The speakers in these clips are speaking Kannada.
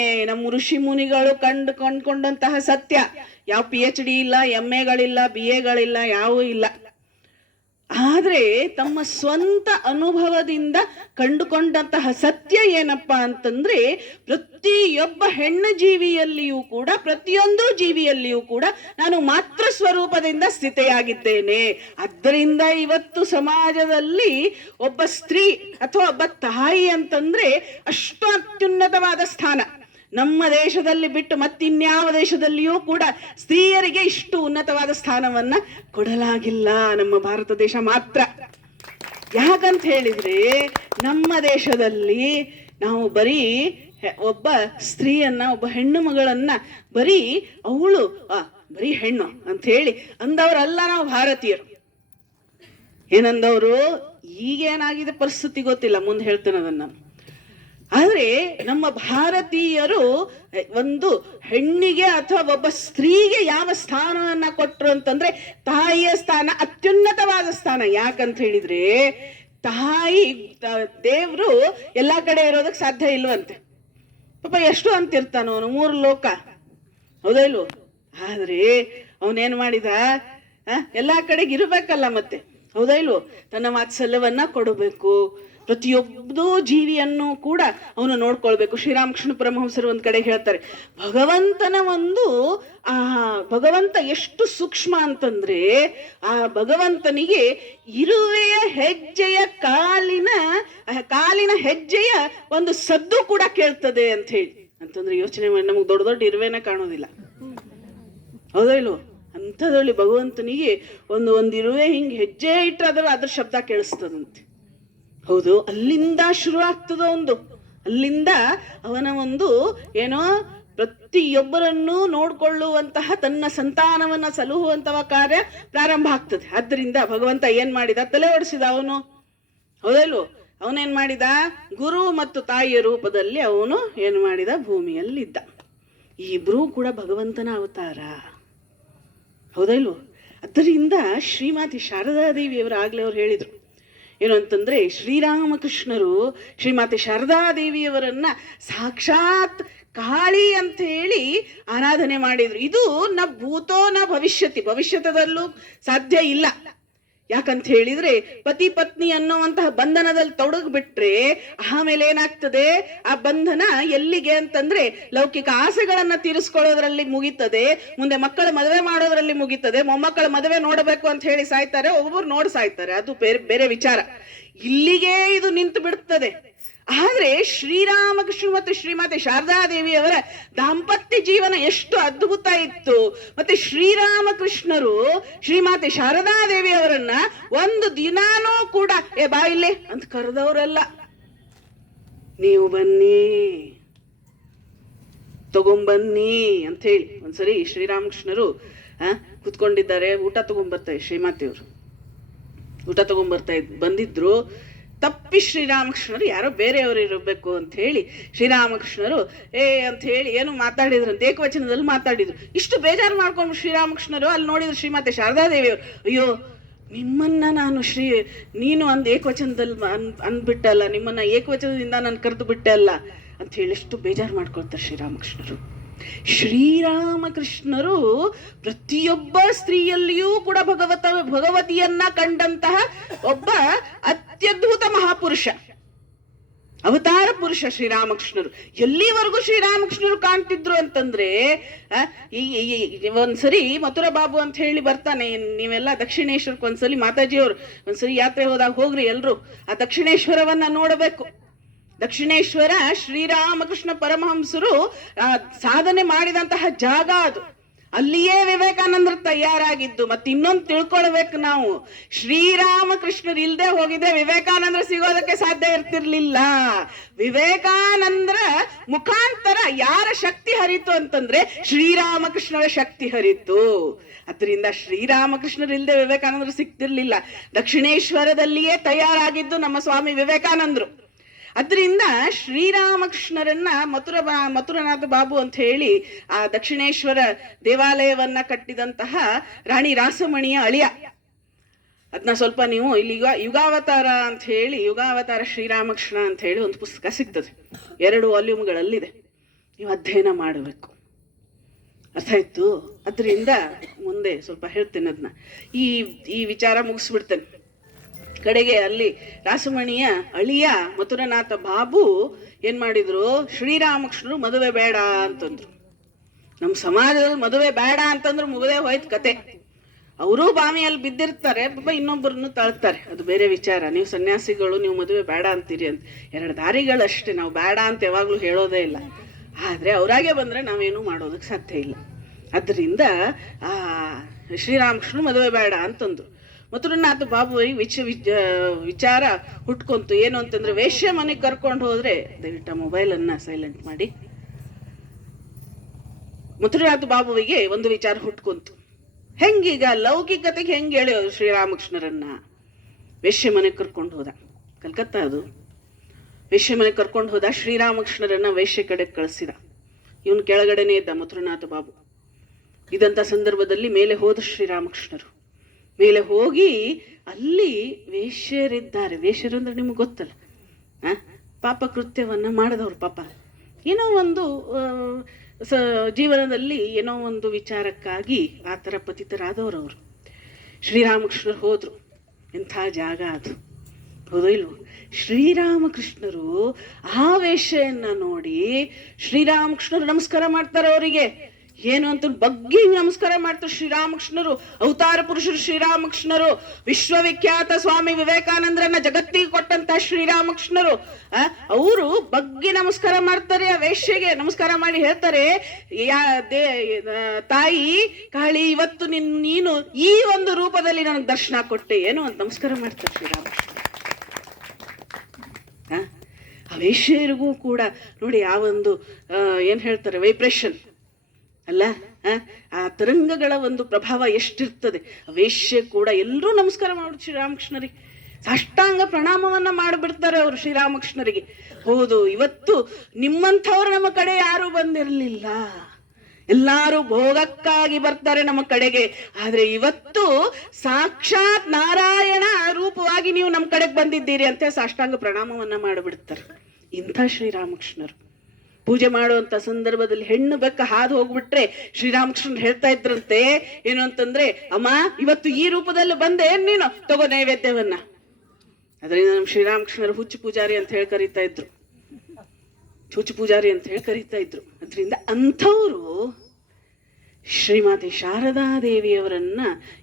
ನಮ್ಮ ಋಷಿ ಮುನಿಗಳು ಕಂಡುಕೊಂಡಂತಹ ಸತ್ಯ. ಯಾವ PhD ಇಲ್ಲ, MAಗಳಿಲ್ಲ, BAಗಳಿಲ್ಲ, ಯಾವೂ ಇಲ್ಲ. ಆದ್ರೆ ತಮ್ಮ ಸ್ವಂತ ಅನುಭವದಿಂದ ಕಂಡುಕೊಂಡಂತಹ ಸತ್ಯ ಏನಪ್ಪಾ ಅಂತಂದ್ರೆ, ಪ್ರತಿಯೊಬ್ಬ ಹೆಣ್ಣು ಜೀವಿಯಲ್ಲಿಯೂ ಕೂಡ, ಪ್ರತಿಯೊಂದು ಜೀವಿಯಲ್ಲಿಯೂ ಕೂಡ ನಾನು ಮಾತೃ ಸ್ವರೂಪದಿಂದ ಸ್ಥಿತೆಯಾಗಿದ್ದೇನೆ. ಆದ್ದರಿಂದ ಇವತ್ತು ಸಮಾಜದಲ್ಲಿ ಒಬ್ಬ ಸ್ತ್ರೀ ಅಥವಾ ಒಬ್ಬ ತಾಯಿ ಅಂತಂದ್ರೆ ಅಷ್ಟು ಅತ್ಯುನ್ನತವಾದ ಸ್ಥಾನ. ನಮ್ಮ ದೇಶದಲ್ಲಿ ಬಿಟ್ಟು ಮತ್ತಿನ್ಯಾವ ದೇಶದಲ್ಲಿಯೂ ಕೂಡ ಸ್ತ್ರೀಯರಿಗೆ ಇಷ್ಟು ಉನ್ನತವಾದ ಸ್ಥಾನವನ್ನ ಕೊಡಲಾಗಿಲ್ಲ. ನಮ್ಮ ಭಾರತ ದೇಶ ಮಾತ್ರ. ಯಾಕಂತ ಹೇಳಿದ್ರೆ, ನಮ್ಮ ದೇಶದಲ್ಲಿ ನಾವು ಬರೀ ಒಬ್ಬ ಸ್ತ್ರೀಯನ್ನ, ಒಬ್ಬ ಹೆಣ್ಣು ಮಗಳನ್ನ ಬರೀ ಅವಳು ಬರೀ ಹೆಣ್ಣು ಅಂತ ಹೇಳಿ ಅಂದವರಲ್ಲ ನಾವು ಭಾರತೀಯರು. ಏನಂದವರು, ಈಗೇನಾಗಿದೆ ಪರಿಸ್ಥಿತಿ ಗೊತ್ತಿಲ್ಲ, ಮುಂದೆ ಹೇಳ್ತೇನೆ ಅದನ್ನ. ಆದ್ರೆ ನಮ್ಮ ಭಾರತೀಯರು ಒಂದು ಹೆಣ್ಣಿಗೆ ಅಥವಾ ಒಬ್ಬ ಸ್ತ್ರೀಗೆ ಯಾವ ಸ್ಥಾನವನ್ನ ಕೊಟ್ರು ಅಂತಂದ್ರೆ, ತಾಯಿಯ ಸ್ಥಾನ ಅತ್ಯುನ್ನತವಾದ ಸ್ಥಾನ. ಯಾಕಂತ ಹೇಳಿದ್ರೆ, ತಾಯಿ ದೇವ್ರು ಎಲ್ಲಾ ಕಡೆ ಇರೋದಕ್ಕೆ ಸಾಧ್ಯ ಇಲ್ವಂತೆ. ಪಾಪ ಎಷ್ಟು ಅಂತಿರ್ತಾನ ಅವನು, 3 ಲೋಕ, ಹೌದಾ ಇಲ್ವೋ? ಆದ್ರೆ ಅವನೇನ್ ಮಾಡಿದ, ಎಲ್ಲಾ ಕಡೆಗೆ ಇರ್ಬೇಕಲ್ಲ ಮತ್ತೆ, ಹೌದಾ ಇಲ್ವೋ? ತನ್ನ ವಾತ್ಸಲ್ಯವನ್ನ ಕೊಡಬೇಕು, ಪ್ರತಿಯೊಬ್ಬ ಜೀವಿಯನ್ನು ಕೂಡ ಅವನು ನೋಡ್ಕೊಳ್ಬೇಕು. ಶ್ರೀರಾಮಕೃಷ್ಣ ಪರಮಹಂಸರು ಒಂದ್ ಕಡೆ ಹೇಳ್ತಾರೆ, ಭಗವಂತನ ಭಗವಂತ ಎಷ್ಟು ಸೂಕ್ಷ್ಮ ಅಂತಂದ್ರೆ, ಆ ಭಗವಂತನಿಗೆ ಇರುವೆಯ ಹೆಜ್ಜೆಯ ಕಾಲಿನ ಹೆಜ್ಜೆಯ ಒಂದು ಸದ್ದು ಕೂಡ ಕೇಳ್ತದೆ ಅಂತ ಹೇಳಿ. ಅಂತಂದ್ರೆ ಯೋಚನೆ ಮಾಡಿ, ನಮಗ್ ದೊಡ್ಡ ದೊಡ್ಡ ಇರುವೆನ ಕಾಣೋದಿಲ್ಲ, ಹೌದಾ ಇಲ್ವೋ? ಅಂಥದ್ರಲ್ಲಿ ಭಗವಂತನಿಗೆ ಒಂದು ಇರುವೆ ಹಿಂಗ್ ಹೆಜ್ಜೆ ಇಟ್ಟರೆ ಅದ್ರ ಶಬ್ದ ಕೇಳಿಸ್ತದಂತೆ. ಹೌದು, ಅಲ್ಲಿಂದ ಶುರು ಆಗ್ತದ ಅಲ್ಲಿಂದ ಅವನ ಏನೋ ಪ್ರತಿಯೊಬ್ಬರನ್ನು ನೋಡ್ಕೊಳ್ಳುವಂತಹ ತನ್ನ ಸಂತಾನವನ್ನ ಸಲಹುವಂತಹ ಕಾರ್ಯ ಪ್ರಾರಂಭ ಆಗ್ತದೆ. ಆದ್ದರಿಂದ ಭಗವಂತ ಏನ್ ಮಾಡಿದ, ತಲೆ ಓಡಿಸಿದ ಅವನು, ಹೌದಲ್ವೋ? ಅವನೇನ್ ಮಾಡಿದ, ಗುರು ಮತ್ತು ತಾಯಿಯ ರೂಪದಲ್ಲಿ ಅವನು ಏನ್ ಮಾಡಿದ, ಭೂಮಿಯಲ್ಲಿದ್ದ. ಈ ಇಬ್ರೂ ಕೂಡ ಭಗವಂತನ ಅವತಾರ, ಹೌದಲ್ವೋ? ಅದರಿಂದ ಶ್ರೀಮಾತಿ ಶಾರದಾದೇವಿಯವರು ಆಗ್ಲೇ ಅವ್ರು ಹೇಳಿದ್ರು ಏನು ಅಂತಂದ್ರೆ, ಶ್ರೀರಾಮಕೃಷ್ಣರು ಶ್ರೀಮಾತೆ ಶಾರದಾದೇವಿಯವರನ್ನ ಸಾಕ್ಷಾತ್ ಕಾಳಿ ಅಂತ ಹೇಳಿ ಆರಾಧನೆ ಮಾಡಿದ್ರು. ಇದು ನ ಭೂತೋ ನ ಭವಿಷ್ಯದಲ್ಲೂ ಸಾಧ್ಯ ಇಲ್ಲ. ಯಾಕಂತ ಹೇಳಿದ್ರೆ, ಪತಿ ಪತ್ನಿ ಅನ್ನುವಂತಹ ಬಂಧನದಲ್ಲಿ ತೊಡಗ್ಬಿಟ್ರೆ ಆಮೇಲೆ ಏನಾಗ್ತದೆ, ಆ ಬಂಧನ ಎಲ್ಲಿಗೆ ಅಂತಂದ್ರೆ ಲೌಕಿಕ ಆಸೆಗಳನ್ನ ತೀರಿಸ್ಕೊಳ್ಳೋದ್ರಲ್ಲಿ ಮುಗಿತದೆ, ಮುಂದೆ ಮಕ್ಕಳ ಮದುವೆ ಮಾಡೋದ್ರಲ್ಲಿ ಮುಗಿತದೆ. ಮೊಮ್ಮಕ್ಕಳ ಮದುವೆ ನೋಡಬೇಕು ಅಂತ ಹೇಳಿ ಸಾಯ್ತಾರೆ, ಒಬ್ಬೊಬ್ರು ನೋಡಿ ಸಾಯ್ತಾರೆ, ಅದು ಬೇರೆ ವಿಚಾರ. ಇಲ್ಲಿಗೆ ಇದು ನಿಂತು ಬಿಡುತ್ತದೆ. ಆದ್ರೆ ಶ್ರೀರಾಮಕೃಷ್ಣ ಮತ್ತು ಶ್ರೀಮಾತೆ ಶಾರದಾದೇವಿಯವರ ದಾಂಪತ್ಯ ಜೀವನ ಎಷ್ಟು ಅದ್ಭುತ ಇತ್ತು. ಮತ್ತೆ ಶ್ರೀರಾಮಕೃಷ್ಣರು ಶ್ರೀಮಾತೆ ಶಾರದಾದೇವಿಯವರನ್ನ ಒಂದು ದಿನಾನೂ ಕೂಡ ಬಾಯಿಲೆ ಅಂತ ಕರೆದವರಲ್ಲ. ನೀವು ಬನ್ನಿ, ತಗೊಂಬನ್ನಿ ಅಂತ ಹೇಳಿ. ಒಂದ್ಸರಿ ಶ್ರೀರಾಮಕೃಷ್ಣರು ಕುತ್ಕೊಂಡಿದ್ದಾರೆ, ಊಟ ತಗೊಂಡ್ಬರ್ತಾರೆ. ಶ್ರೀಮಾತೆಯವರು ಊಟ ಬಂದಿದ್ರು. ತಪ್ಪಿ ಶ್ರೀರಾಮಕೃಷ್ಣರು ಯಾರೋ ಬೇರೆಯವರು ಇರಬೇಕು ಅಂತ ಹೇಳಿ ಶ್ರೀರಾಮಕೃಷ್ಣರು ಅಂತ ಹೇಳಿ ಏನು ಮಾತಾಡಿದ್ರು ಅಂತ ಏಕವಚನದಲ್ಲಿ ಮಾತಾಡಿದ್ರು. ಇಷ್ಟು ಬೇಜಾರು ಮಾಡ್ಕೊಂಡು ಶ್ರೀರಾಮಕೃಷ್ಣರು ಅಲ್ಲಿ ನೋಡಿದ್ರು ಶ್ರೀಮಾತೆ ಶಾರದಾದೇವಿಯವರು, ಅಯ್ಯೋ ನಿಮ್ಮನ್ನ ನಾನು ನೀನು ಅಂದ್ ಏಕವಚನದಲ್ಲಿ ಅಂದ್ಬಿಟ್ಟಲ್ಲ, ನಿಮ್ಮನ್ನ ಏಕವಚನದಿಂದ ನಾನು ಕರೆದು ಬಿಟ್ಟೆ ಅಲ್ಲ ಅಂತ ಹೇಳಿ ಎಷ್ಟು ಬೇಜಾರು ಮಾಡ್ಕೊಳ್ತಾರೆ ಶ್ರೀರಾಮಕೃಷ್ಣರು. ಶ್ರೀರಾಮಕೃಷ್ಣರು ಪ್ರತಿಯೊಬ್ಬ ಸ್ತ್ರೀಯಲ್ಲಿಯೂ ಕೂಡ ಭಗವತಿಯನ್ನ ಕಂಡಂತಹ ಒಬ್ಬ ಅತ್ಯದ್ಭುತ ಮಹಾಪುರುಷ, ಅವತಾರ ಪುರುಷ ಶ್ರೀರಾಮಕೃಷ್ಣರು. ಎಲ್ಲಿವರೆಗೂ ಶ್ರೀರಾಮಕೃಷ್ಣರು ಕಾಣ್ತಿದ್ರು ಅಂತಂದ್ರೆ, ಒಂದ್ಸರಿ ಮಥುರಾ ಬಾಬು ಅಂತ ಹೇಳಿ ಬರ್ತಾನೆ. ನೀವೆಲ್ಲ ದಕ್ಷಿಣೇಶ್ವರಕ್ಕೆ ಒಂದ್ಸಲಿ, ಮಾತಾಜಿಯವರು ಒಂದ್ಸರಿ ಯಾತ್ರೆ ಹೋದಾಗ ಹೋಗ್ರಿ ಎಲ್ರು, ಆ ದಕ್ಷಿಣೇಶ್ವರವನ್ನ ನೋಡಬೇಕು. ದಕ್ಷಿಣೇಶ್ವರ ಶ್ರೀರಾಮಕೃಷ್ಣ ಪರಮಹಂಸರು ಸಾಧನೆ ಮಾಡಿದಂತಹ ಜಾಗ ಅದು. ಅಲ್ಲಿಯೇ ವಿವೇಕಾನಂದರು ತಯಾರಾಗಿದ್ದು. ಮತ್ತೆ ಇನ್ನೊಂದು ತಿಳ್ಕೊಳ್ಬೇಕು ನಾವು, ಶ್ರೀರಾಮಕೃಷ್ಣರು ಇಲ್ದೆ ಹೋಗಿದ್ರೆ ವಿವೇಕಾನಂದ್ರ ಸಿಗೋದಕ್ಕೆ ಸಾಧ್ಯ ಇರ್ತಿರ್ಲಿಲ್ಲ. ವಿವೇಕಾನಂದರ ಮುಖಾಂತರ ಯಾರ ಶಕ್ತಿ ಹರಿತು ಅಂತಂದ್ರೆ ಶ್ರೀರಾಮಕೃಷ್ಣರ ಶಕ್ತಿ ಹರಿತು. ಅದರಿಂದ ಶ್ರೀರಾಮಕೃಷ್ಣರು ಇಲ್ದೆ ವಿವೇಕಾನಂದರು ಸಿಗ್ತಿರ್ಲಿಲ್ಲ. ದಕ್ಷಿಣೇಶ್ವರದಲ್ಲಿಯೇ ತಯಾರಾಗಿದ್ದು ನಮ್ಮ ಸ್ವಾಮಿ ವಿವೇಕಾನಂದರು. ಅದರಿಂದ ಶ್ರೀರಾಮಕೃಷ್ಣರನ್ನ ಮಥುರನಾಥ ಬಾಬು ಅಂತ ಹೇಳಿ ಆ ದಕ್ಷಿಣೇಶ್ವರ ದೇವಾಲಯವನ್ನ ಕಟ್ಟಿದಂತಹ ರಾಣಿ ರಾಸಮಣಿಯ ಅಳಿಯ. ಅದನ್ನ ಸ್ವಲ್ಪ ನೀವು ಇಲ್ಲಿ ಯುಗಾವತಾರ ಅಂತ ಹೇಳಿ, ಯುಗಾವತಾರ ಶ್ರೀರಾಮಕೃಷ್ಣ ಅಂತ ಹೇಳಿ ಒಂದು ಪುಸ್ತಕ ಸಿಗ್ತದೆ, 2 ವಾಲ್ಯೂಮ್ಗಳಲ್ಲಿದೆ. ನೀವು ಅಧ್ಯಯನ ಮಾಡಬೇಕು. ಅರ್ಥ ಆಯ್ತು? ಅದರಿಂದ ಮುಂದೆ ಸ್ವಲ್ಪ ಹೇಳ್ತೇನೆ ಅದನ್ನ. ಈ ವಿಚಾರ ಮುಗಿಸ್ಬಿಡ್ತೇನೆ. ಕಡೆಗೆ ಅಲ್ಲಿ ರಾಸಮಣಿಯ ಅಳಿಯ ಮಥುರನಾಥ ಬಾಬು ಏನ್ ಮಾಡಿದ್ರು, ಶ್ರೀರಾಮಕೃಷ್ಣರು ಮದುವೆ ಬೇಡ ಅಂತಂದ್ರು. ನಮ್ಮ ಸಮಾಜದಲ್ಲಿ ಮದುವೆ ಬೇಡ ಅಂತಂದ್ರು ಮುಗದೆ ಹೋಯ್ತು ಕತೆ. ಅವರೂ ಬಾವಿಯಲ್ಲಿ ಬಿದ್ದಿರ್ತಾರೆ, ಪಾಪ ಇನ್ನೊಬ್ಬರನ್ನು ತಳ್ತಾರೆ, ಅದು ಬೇರೆ ವಿಚಾರ. ನೀವು ಸನ್ಯಾಸಿಗಳು ನೀವು ಮದುವೆ ಬೇಡ ಅಂತೀರಿ ಅಂತ, ಎರಡು ದಾರಿಗಳಷ್ಟೇ. ನಾವು ಬೇಡ ಅಂತ ಯಾವಾಗ್ಲೂ ಹೇಳೋದೇ ಇಲ್ಲ. ಆದ್ರೆ ಅವರಾಗೆ ಬಂದ್ರೆ ನಾವೇನು ಮಾಡೋದಕ್ಕೆ ಸಾಧ್ಯ ಇಲ್ಲ. ಅದರಿಂದ ಶ್ರೀರಾಮಕೃಷ್ಣರು ಮದುವೆ ಬೇಡ ಅಂತಂದ್ರು. ಮಥುರನಾಥ ಬಾಬುವಿಗೆ ವಿಚಾರ ಹುಟ್ಕೊಂತು. ಏನು ಅಂತಂದ್ರೆ, ವೇಶ್ಯ ಮನೆಗೆ ಕರ್ಕೊಂಡು ಹೋದ್ರೆ, ದಯವಿಟ್ಟು ಮೊಬೈಲನ್ನ ಸೈಲೆಂಟ್ ಮಾಡಿ. ಮಥುರನಾಥ ಬಾಬುವಿಗೆ ಒಂದು ವಿಚಾರ ಹುಟ್ಕೊಂತು. ಹೆಂಗೀಗ ಲೌಕಿಕತೆಗೆ ಹೆಂಗೆ ಹೇಳಿದ್ರು ಶ್ರೀರಾಮಕೃಷ್ಣರನ್ನ? ವೇಶ್ಯ ಮನೆಗೆ ಕರ್ಕೊಂಡು ಹೋದ, ಕಲ್ಕತ್ತಾ ಅದು. ವೇಶ್ಯ ಮನೆಗೆ ಕರ್ಕೊಂಡು ಹೋದ, ಶ್ರೀರಾಮಕೃಷ್ಣರನ್ನ ವೇಶ್ಯ ಕಡೆ ಕಳಿಸಿದ. ಇವನು ಕೆಳಗಡೆನೇ ಇದ್ದ ಮಥುರನಾಥ ಬಾಬು. ಇದಂತ ಸಂದರ್ಭದಲ್ಲಿ ಮೇಲೆ ಹೋದ ಶ್ರೀರಾಮಕೃಷ್ಣರು. ಮೇಲೆ ಹೋಗಿ ಅಲ್ಲಿ ವೇಶ್ಯರಿದ್ದಾರೆ. ವೇಶ್ಯರು ಅಂದ್ರೆ ನಿಮ್ಗೆ ಗೊತ್ತಲ್ಲ, ಪಾಪ ಕೃತ್ಯವನ್ನ ಮಾಡಿದವ್ರು. ಪಾಪ ಏನೋ ಒಂದು ಜೀವನದಲ್ಲಿ ಏನೋ ಒಂದು ವಿಚಾರಕ್ಕಾಗಿ ಆ ಥರ ಪತಿತರಾದವರು ಅವರು. ಶ್ರೀರಾಮಕೃಷ್ಣರು ಹೋದ್ರು. ಎಂಥ ಜಾಗ ಅದು, ಹೌದೋ ಇಲ್ವೋ? ಶ್ರೀರಾಮಕೃಷ್ಣರು ಆ ವೇಶ್ಯೆಯನ್ನ ನೋಡಿ ಶ್ರೀರಾಮಕೃಷ್ಣರು ನಮಸ್ಕಾರ ಮಾಡ್ತಾರೆ ಅವರಿಗೆ. ಏನು ಅಂತ ಬಗ್ಗಿ ನಮಸ್ಕಾರ ಮಾಡ್ತಾರೆ ಶ್ರೀರಾಮಕೃಷ್ಣರು. ಅವತಾರ ಪುರುಷರು ಶ್ರೀರಾಮಕೃಷ್ಣರು, ವಿಶ್ವವಿಖ್ಯಾತ ಸ್ವಾಮಿ ವಿವೇಕಾನಂದರನ್ನ ಜಗತ್ತಿಗೆ ಕೊಟ್ಟಂತ ಶ್ರೀರಾಮಕೃಷ್ಣರು. ಅವರು ಬಗ್ಗಿ ನಮಸ್ಕಾರ ಮಾಡ್ತಾರೆ. ಆ ವೇಶ್ಯೆಗೆ ನಮಸ್ಕಾರ ಮಾಡಿ ಹೇಳ್ತಾರೆ, ತಾಯಿ ಕಾಳಿ, ಇವತ್ತು ನೀನು ಈ ಒಂದು ರೂಪದಲ್ಲಿ ನನಗೆ ದರ್ಶನ ಕೊಟ್ಟೆ ಏನು ಅಂತ ನಮಸ್ಕಾರ ಮಾಡ್ತಾರೆ ಶ್ರೀರಾಮಕೃಷ್ಣ. ಆ ವೇಶ್ಯರಿಗೂ ಕೂಡ ನೋಡಿ ಆ ಒಂದು ಏನ್ ಹೇಳ್ತಾರೆ, ವೈಬ್ರೇಷನ್ ಅಲ್ಲ, ಆ ತರಂಗಗಳ ಒಂದು ಪ್ರಭಾವ ಎಷ್ಟಿರ್ತದೆ. ವೇಶ್ಯ ಕೂಡ ಎಲ್ಲರೂ ನಮಸ್ಕಾರ ಮಾಡೋದು ಶ್ರೀರಾಮಕೃಷ್ಣರಿಗೆ, ಸಾಷ್ಟಾಂಗ ಪ್ರಣಾಮವನ್ನ ಮಾಡಿಬಿಡ್ತಾರೆ ಅವರು ಶ್ರೀರಾಮಕೃಷ್ಣರಿಗೆ. ಹೌದು, ಇವತ್ತು ನಿಮ್ಮಂಥವ್ರು ನಮ್ಮ ಕಡೆ ಯಾರು ಬಂದಿರಲಿಲ್ಲ, ಎಲ್ಲಾರು ಭೋಗಕ್ಕಾಗಿ ಬರ್ತಾರೆ ನಮ್ಮ ಕಡೆಗೆ. ಆದ್ರೆ ಇವತ್ತು ಸಾಕ್ಷಾತ್ ನಾರಾಯಣ ರೂಪವಾಗಿ ನೀವು ನಮ್ಮ ಕಡೆಗೆ ಬಂದಿದ್ದೀರಿ ಅಂತ ಸಾಷ್ಟಾಂಗ ಪ್ರಣಾಮವನ್ನ ಮಾಡಿಬಿಡ್ತಾರೆ ಇಂಥ ಶ್ರೀರಾಮಕೃಷ್ಣರು. ಪೂಜೆ ಮಾಡುವಂತ ಸಂದರ್ಭದಲ್ಲಿ ಹೆಣ್ಣು ಬೆಕ್ಕ ಹಾದು ಹೋಗ್ಬಿಟ್ರೆ ಶ್ರೀರಾಮಕೃಷ್ಣನ್ ಹೇಳ್ತಾ ಇದ್ರಂತೆ, ಏನು ಅಂತಂದ್ರೆ, ಅಮ್ಮ ಇವತ್ತು ಈ ರೂಪದಲ್ಲಿ ಬಂದೆ, ನೀನು ತಗೋ ನೈವೇದ್ಯವನ್ನ. ಅದರಿಂದ ನಮ್ಮ ಶ್ರೀರಾಮಕೃಷ್ಣರು ಹುಚ್ಚು ಪೂಜಾರಿ ಅಂತ ಹೇಳಿ ಕರೀತಾ ಇದ್ರು, ಹುಚ್ಚು ಪೂಜಾರಿ ಅಂತ ಹೇಳಿ ಕರೀತಾ ಇದ್ರು. ಅದರಿಂದ ಅಂಥವ್ರು ಶ್ರೀಮಾತೆ ಶಾರದಾ ದೇವಿಯವರನ್ನ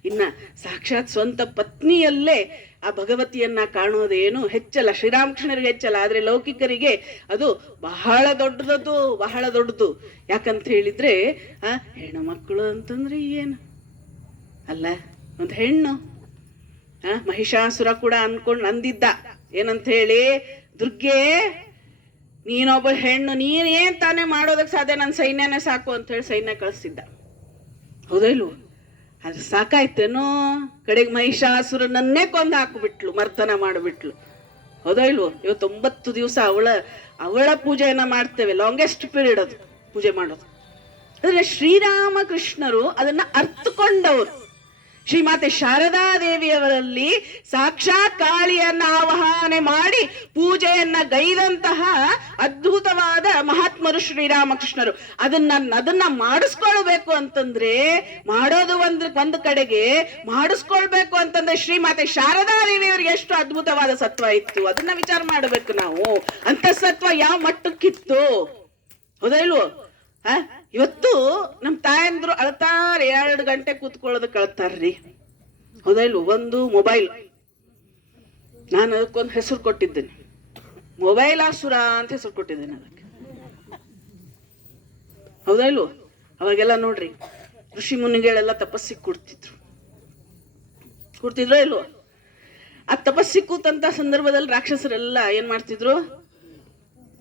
ಇನ್ನ ಸಾಕ್ಷಾತ್ ಸ್ವಂತ ಪತ್ನಿಯಲ್ಲೇ ಆ ಭಗವತಿಯನ್ನ ಕಾಣೋದೇನು ಹೆಚ್ಚಲ್ಲ, ಶ್ರೀರಾಮಕೃಷ್ಣರಿಗೆ ಹೆಚ್ಚಲ್ಲ. ಆದ್ರೆ ಲೌಕಿಕರಿಗೆ ಅದು ಬಹಳ ದೊಡ್ಡದದು, ಬಹಳ ದೊಡ್ಡದು. ಯಾಕಂತ ಹೇಳಿದ್ರೆ ಹೆಣ್ಣು ಮಕ್ಕಳು ಅಂತಂದ್ರೆ ಏನು ಅಲ್ಲ, ಒಂದು ಹೆಣ್ಣು. ಮಹಿಷಾಸುರ ಕೂಡ ಅಂದಿದ್ದ ಏನಂತ ಹೇಳಿ, ದುರ್ಗೆ ನೀನೊಬ್ಬ ಹೆಣ್ಣು, ನೀನೇನ್ ತಾನೇ ಮಾಡೋದಕ್ಕೆ ಸಾಧ್ಯ, ನನ್ನ ಸೈನ್ಯನೇ ಸಾಕು ಅಂತ ಹೇಳಿ ಸೈನ್ಯ ಕಳಿಸ್ತಿದ್ದ. ಹೌದಾ ಇಲ್ವೋ? ಅದು ಸಾಕಾಯ್ತೇನೋ, ಕಡೆಗೆ ಮಹಿಷಾಸುರನನ್ನೇ ಕೊಂದು ಹಾಕಿಬಿಟ್ಲು, ಮರ್ತನ ಮಾಡಿಬಿಟ್ಲು. ಹೌದಾ ಇಲ್ವೋ? ಇವತ್ತು 9 ದಿವಸ ಅವಳ ಪೂಜೆಯನ್ನ ಮಾಡ್ತೇವೆ, ಲಾಂಗೆಸ್ಟ್ ಪೀರಿಯಡ್ ಅದು ಪೂಜೆ ಮಾಡೋದು. ಅಂದ್ರೆ ಶ್ರೀರಾಮಕೃಷ್ಣರು ಅದನ್ನ ಅರ್ಥಕೊಂಡವರು. ಶ್ರೀಮಾತೆ ಶಾರದಾ ದೇವಿಯವರಲ್ಲಿ ಸಾಕ್ಷಾತ್ ಕಾಳಿಯನ್ನ ಆವಾಹನೆ ಮಾಡಿ ಪೂಜೆಯನ್ನ ಗೈದಂತಹ ಅದ್ಭುತವಾದ ಮಹಾತ್ಮರು ಶ್ರೀರಾಮಕೃಷ್ಣರು. ಅದನ್ನ ಮಾಡಿಸ್ಕೊಳ್ಬೇಕು ಅಂತಂದ್ರೆ, ಮಾಡೋದು ಒಂದು ಕಡೆಗೆ, ಮಾಡಿಸ್ಕೊಳ್ಬೇಕು ಅಂತಂದ್ರೆ ಶ್ರೀಮಾತೆ ಶಾರದಾ ದೇವಿಯವರಿಗೆ ಎಷ್ಟು ಅದ್ಭುತವಾದ ಸತ್ವ ಇತ್ತು ಅದನ್ನ ವಿಚಾರ ಮಾಡಬೇಕು ನಾವು. ಅಂತ ಸತ್ವ ಯಾವ ಮಟ್ಟಕ್ಕಿತ್ತು, ಹೌದಾ ಇಲ್ವೋ? ಇವತ್ತು ನಮ್ ತಾಯಂದ್ರು ಅಳ್ತಾರೆ, 2 ಗಂಟೆ ಕೂತ್ಕೊಳ್ಳೋದಕ್ಕೆ ಅಳ್ತಾರ್ರಿ, ಹೌದಾ ಇಲ್ವೋ? ಒಂದು ಮೊಬೈಲ್, ನಾನು ಅದಕ್ಕೊಂದು ಹೆಸರು ಕೊಟ್ಟಿದ್ದೇನೆ, ಮೊಬೈಲಾಸುರ ಅಂತ ಹೆಸರು ಕೊಟ್ಟಿದ್ದೇನೆ ಅದಕ್ಕೆ, ಹೌದಾ ಇಲ್ವೋ? ಅವಾಗೆಲ್ಲ ನೋಡ್ರಿ ಋಷಿ ಮುನಿಗಳೆಲ್ಲ ತಪಸ್ಸಿಗೆ ಕೂಡ್ತಿದ್ರೋ ಇಲ್ವೋ? ಆ ತಪಸ್ಸಿಗೆ ಕೂತಂತ ಸಂದರ್ಭದಲ್ಲಿ ರಾಕ್ಷಸರೆಲ್ಲ ಏನ್ ಮಾಡ್ತಿದ್ರು,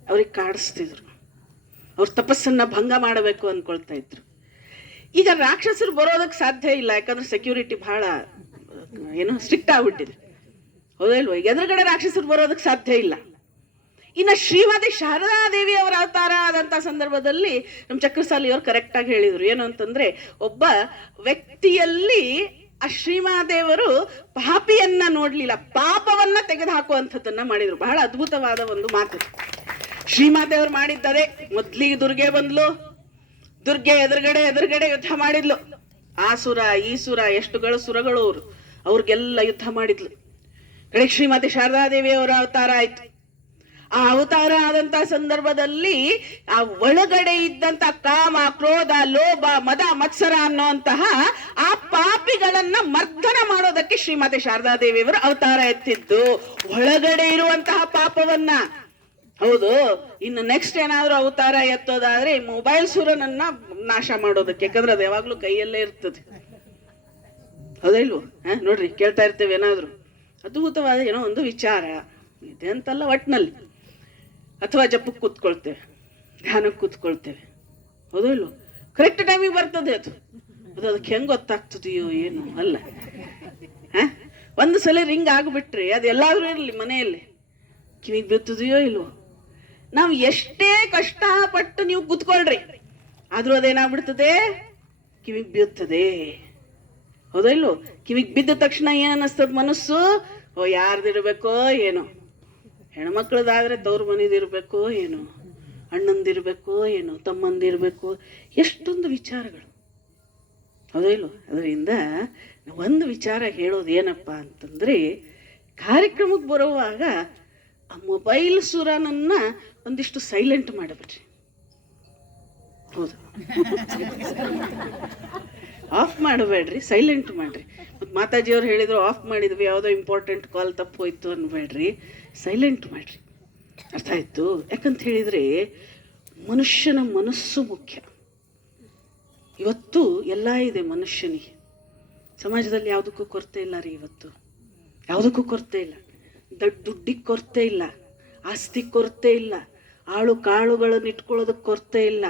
ಅವ್ರಿಗೆ ಕಾಡಿಸ್ತಿದ್ರು, ಅವ್ರ ತಪಸ್ಸನ್ನ ಭಂಗ ಮಾಡಬೇಕು ಅನ್ಕೊಳ್ತಾ ಇದ್ರು. ಈಗ ರಾಕ್ಷಸರು ಬರೋದಕ್ಕೆ ಸಾಧ್ಯ ಇಲ್ಲ, ಯಾಕಂದ್ರೆ ಸೆಕ್ಯೂರಿಟಿ ಬಹಳ ಸ್ಟ್ರಿಕ್ಟ್ ಆಗ್ಬಿಟ್ಟಿದೆ, ಹೌದಾ ಇಲ್ವೋ? ಈಗ ಎದುರುಗಡೆ ರಾಕ್ಷಸರು ಬರೋದಕ್ಕೆ ಸಾಧ್ಯ ಇಲ್ಲ. ಇನ್ನ ಶ್ರೀಮತಿ ಶಾರದಾ ದೇವಿ ಅವರ ಅವತಾರ ಆದಂತ ಸಂದರ್ಭದಲ್ಲಿ ನಮ್ಮ ಚಕ್ರಸಾಲಿಯವರು ಕರೆಕ್ಟ್ ಆಗಿ ಹೇಳಿದ್ರು, ಏನು ಅಂತಂದ್ರೆ, ಒಬ್ಬ ವ್ಯಕ್ತಿಯಲ್ಲಿ ಆ ಶ್ರೀಮಾದೇವರು ಪಾಪಿಯನ್ನ ನೋಡ್ಲಿಲ್ಲ, ಪಾಪವನ್ನ ತೆಗೆದು ಹಾಕುವಂಥದ್ದನ್ನ ಮಾಡಿದ್ರು. ಬಹಳ ಅದ್ಭುತವಾದ ಒಂದು ಮಾತು. ಶ್ರೀಮಾತೆಯವ್ರು ಮಾಡಿದ್ದಾರೆ. ಮೊದ್ಲಿಗೆ ದುರ್ಗೆ ಬಂದ್ಲು, ದುರ್ಗೆ ಎದುರುಗಡೆ ಯುದ್ಧ ಮಾಡಿದ್ಲು. ಆಸುರ ಈಸುರ ಎಷ್ಟುಗಳು ಸುರಗಳು ಅವ್ರಿಗೆಲ್ಲ ಯುದ್ಧ ಮಾಡಿದ್ಲು. ಕಡೆಗೆ ಶ್ರೀಮಾತೆ ಶಾರದಾದೇವಿ ಅವರ ಅವತಾರ ಆಯ್ತು. ಆ ಅವತಾರ ಆದಂತ ಸಂದರ್ಭದಲ್ಲಿ ಆ ಒಳಗಡೆ ಇದ್ದಂತ ಕಾಮ, ಕ್ರೋಧ, ಲೋಭ, ಮದ, ಮತ್ಸರ ಅನ್ನುವಂತಹ ಆ ಪಾಪಿಗಳನ್ನ ಮರ್ದನ ಮಾಡೋದಕ್ಕೆ ಶ್ರೀಮಾತೆ ಶಾರದಾದೇವಿಯವರು ಅವತಾರ ಎತ್ತಿದ್ದು, ಒಳಗಡೆ ಇರುವಂತಹ ಪಾಪವನ್ನ. ಹೌದು, ಇನ್ನು ನೆಕ್ಸ್ಟ್ ಏನಾದ್ರೂ ಅವತಾರ ಎತ್ತೋದಾದ್ರೆ ಮೊಬೈಲ್ ಸುರನನ್ನ ನಾಶ ಮಾಡೋದಕ್ಕೆ, ಯಾಕಂದ್ರೆ ಅದು ಯಾವಾಗ್ಲೂ ಕೈಯಲ್ಲೇ ಇರ್ತದೆ. ಹೌದಿಲ್ವ? ನೋಡ್ರಿ, ಕೇಳ್ತಾ ಇರ್ತೇವೆ ಏನಾದ್ರು ಅದ್ಭುತವಾದ ಏನೋ ಒಂದು ವಿಚಾರ ಇದೆ ಅಂತಲ್ಲ ಒಟ್ನಲ್ಲಿ, ಅಥವಾ ಜಪಕ್ಕೆ ಕೂತ್ಕೊಳ್ತೇವೆ, ಧ್ಯಾನಕ್ಕೆ ಕೂತ್ಕೊಳ್ತೇವೆ. ಹೌದು ಇಲ್ವೋ? ಕರೆಕ್ಟ್ ಟೈಮಿಗೆ ಬರ್ತದೆ ಅದು ಅದಕ್ಕೆ ಹೆಂಗ್ ಗೊತ್ತಾಗ್ತದೆಯೋ ಏನು ಅಲ್ಲ. ಒಂದು ಸಲ ರಿಂಗ್ ಆಗ್ಬಿಟ್ರಿ ಅದು ಎಲ್ಲಾದ್ರೂ ಇರಲಿ ಮನೆಯಲ್ಲಿ ಕಿವಿಗೆ ಬೀಳ್ತದೆಯೋ ಇಲ್ವೋ? ನಾವು ಎಷ್ಟೇ ಕಷ್ಟಪಟ್ಟು ನೀವು ಕೂತ್ಕೊಳ್ರಿ ಆದ್ರೂ ಅದೇನಾಗ್ಬಿಡ್ತದೆ, ಕಿವಿಗೆ ಬೀಳ್ತದೆ. ಹೌದಾ ಇಲ್ವೋ? ಕಿವಿಗೆ ಬಿದ್ದ ತಕ್ಷಣ ಏನ್ ಅನ್ನಿಸ್ತದ ಮನಸ್ಸು? ಓ, ಯಾರ್ದಿರ್ಬೇಕೋ ಏನೋ, ಹೆಣ್ಮಕ್ಳದಾದ್ರೆ ತವ್ರ ಮನಿದಿರ್ಬೇಕೋ ಏನೋ, ಅಣ್ಣಂದಿರ್ಬೇಕೋ ಏನೋ, ತಮ್ಮಂದಿರ್ಬೇಕು, ಎಷ್ಟೊಂದು ವಿಚಾರಗಳು. ಹೌದಾ ಇಲ್ವೋ? ಅದರಿಂದ ಒಂದು ವಿಚಾರ ಹೇಳೋದು ಏನಪ್ಪ ಅಂತಂದ್ರೆ, ಕಾರ್ಯಕ್ರಮಕ್ಕೆ ಬರುವಾಗ ಆ ಮೊಬೈಲ್ ಸುರನನ್ನ ಒಂದಿಷ್ಟು ಸೈಲೆಂಟ್ ಮಾಡಿಬಿಟ್ರಿ. ಹೌದು, ಆಫ್ ಮಾಡಬೇಡ್ರಿ, ಸೈಲೆಂಟ್ ಮಾಡ್ರಿ. ಮತ್ತು ಮಾತಾಜಿಯವ್ರು ಹೇಳಿದ್ರು ಆಫ್ ಮಾಡಿದ್ವಿ, ಯಾವುದೋ ಇಂಪಾರ್ಟೆಂಟ್ ಕಾಲ್ ತಪ್ಪು ಹೋಯ್ತು ಅನ್ಬೇಡ್ರಿ, ಸೈಲೆಂಟ್ ಮಾಡ್ರಿ. ಅರ್ಥ ಆಯ್ತು? ಯಾಕಂತ ಹೇಳಿದ್ರೆ ಮನುಷ್ಯನ ಮನಸ್ಸು ಮುಖ್ಯ. ಇವತ್ತು ಎಲ್ಲ ಇದೆ ಮನುಷ್ಯನಿಗೆ, ಸಮಾಜದಲ್ಲಿ ಯಾವುದಕ್ಕೂ ಕೊರತೆ ಇಲ್ಲ ರೀ. ಇವತ್ತು ಯಾವುದಕ್ಕೂ ಕೊರತೆ ಇಲ್ಲ. ದುಡ್ಡಿಗೆ ಕೊರತೆ ಇಲ್ಲ, ಆಸ್ತಿ ಕೊರತೆ ಇಲ್ಲ, ಆಳು ಕಾಳುಗಳನ್ನು ಇಟ್ಕೊಳ್ಳೋದಕ್ಕೆ ಕೊರತೆ ಇಲ್ಲ.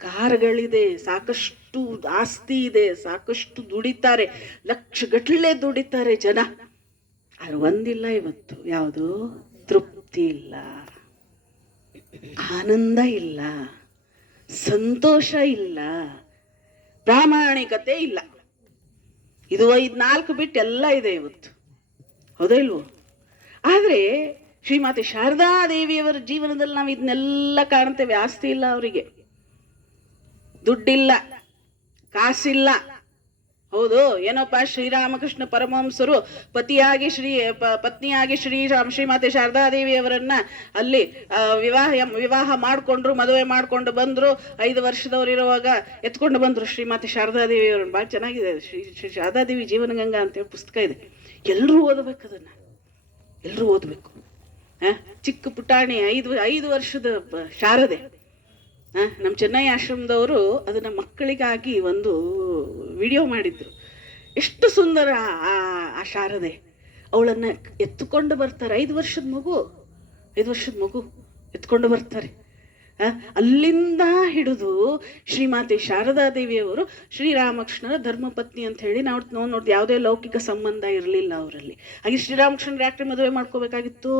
ಕಾರ್ಗಳಿದೆ, ಸಾಕಷ್ಟು ಆಸ್ತಿ ಇದೆ, ಸಾಕಷ್ಟು ದುಡಿತಾರೆ, ಲಕ್ಷಗಟ್ಟಲೆ ದುಡಿತಾರೆ ಜನ. ಆದ್ರೆ ಒಂದಿಲ್ಲ ಇವತ್ತು, ಯಾವುದು? ತೃಪ್ತಿ ಇಲ್ಲ, ಆನಂದ ಇಲ್ಲ, ಸಂತೋಷ ಇಲ್ಲ, ಪ್ರಾಮಾಣಿಕತೆ ಇಲ್ಲ. ಇದು 5-4 ಬಿಟ್ಟು ಎಲ್ಲ ಇದೆ ಇವತ್ತು. ಹೌದಾ ಇಲ್ವೋ? ಆದ್ರೆ ಶ್ರೀಮಾತೆ ಶಾರದಾದೇವಿಯವರ ಜೀವನದಲ್ಲಿ ನಾವು ಇದನ್ನೆಲ್ಲ ಕಾಣ್ತೇವೆ. ಆಸ್ತಿ ಇಲ್ಲ ಅವರಿಗೆ, ದುಡ್ಡಿಲ್ಲ, ಕಾಸಿಲ್ಲ. ಹೌದು, ಏನಪ್ಪ, ಶ್ರೀರಾಮಕೃಷ್ಣ ಪರಮಹಂಸರು ಪತ್ನಿಯಾಗಿ ಶ್ರೀಮಾತೆ ಶಾರದಾದೇವಿಯವರನ್ನ ಅಲ್ಲಿ ವಿವಾಹ ಮಾಡ್ಕೊಂಡ್ರು, ಮದುವೆ ಮಾಡ್ಕೊಂಡು ಬಂದ್ರು. 5 ವರ್ಷದವ್ರು ಇರುವಾಗ ಎತ್ಕೊಂಡು ಬಂದ್ರು ಶ್ರೀಮಾತೆ ಶಾರದಾದೇವಿಯವರನ್ನ. ಭಾಳ ಚೆನ್ನಾಗಿದೆ, ಶ್ರೀ ಶಾರದಾದೇವಿ ಜೀವನಗಂಗಾ ಅಂತೇಳಿ ಪುಸ್ತಕ ಇದೆ. ಎಲ್ಲರೂ ಓದಬೇಕು, ಅದನ್ನ ಎಲ್ಲರೂ ಓದಬೇಕು. ಚಿಕ್ಕ ಪುಟಾಣಿ 5 ವರ್ಷದ ಶಾರದೆ. ನಮ್ಮ ಚೆನ್ನೈ ಆಶ್ರಮದವರು ಅದನ್ನ ಮಕ್ಕಳಿಗಾಗಿ ಒಂದು ವಿಡಿಯೋ ಮಾಡಿದ್ರು. ಎಷ್ಟು ಸುಂದರ ಆ ಶಾರದೆ. ಅವಳನ್ನ ಎತ್ತುಕೊಂಡು ಬರ್ತಾರೆ, 5 ವರ್ಷದ ಮಗು ಎತ್ಕೊಂಡು ಬರ್ತಾರೆ. ಅಲ್ಲಿಂದ ಹಿಡಿದು ಶ್ರೀಮಾತೆ ಶಾರದಾದೇವಿಯವರು ಶ್ರೀರಾಮಕೃಷ್ಣರ ಧರ್ಮಪತ್ನಿ ಅಂತ ಹೇಳಿ ನಾವು ನೋಡ್ದು ಯಾವುದೇ ಲೌಕಿಕ ಸಂಬಂಧ ಇರಲಿಲ್ಲ ಅವರಲ್ಲಿ. ಹಾಗೆ ಶ್ರೀರಾಮಕೃಷ್ಣರ ಯಾಕೆ ಮದುವೆ ಮಾಡ್ಕೋಬೇಕಾಗಿತ್ತು?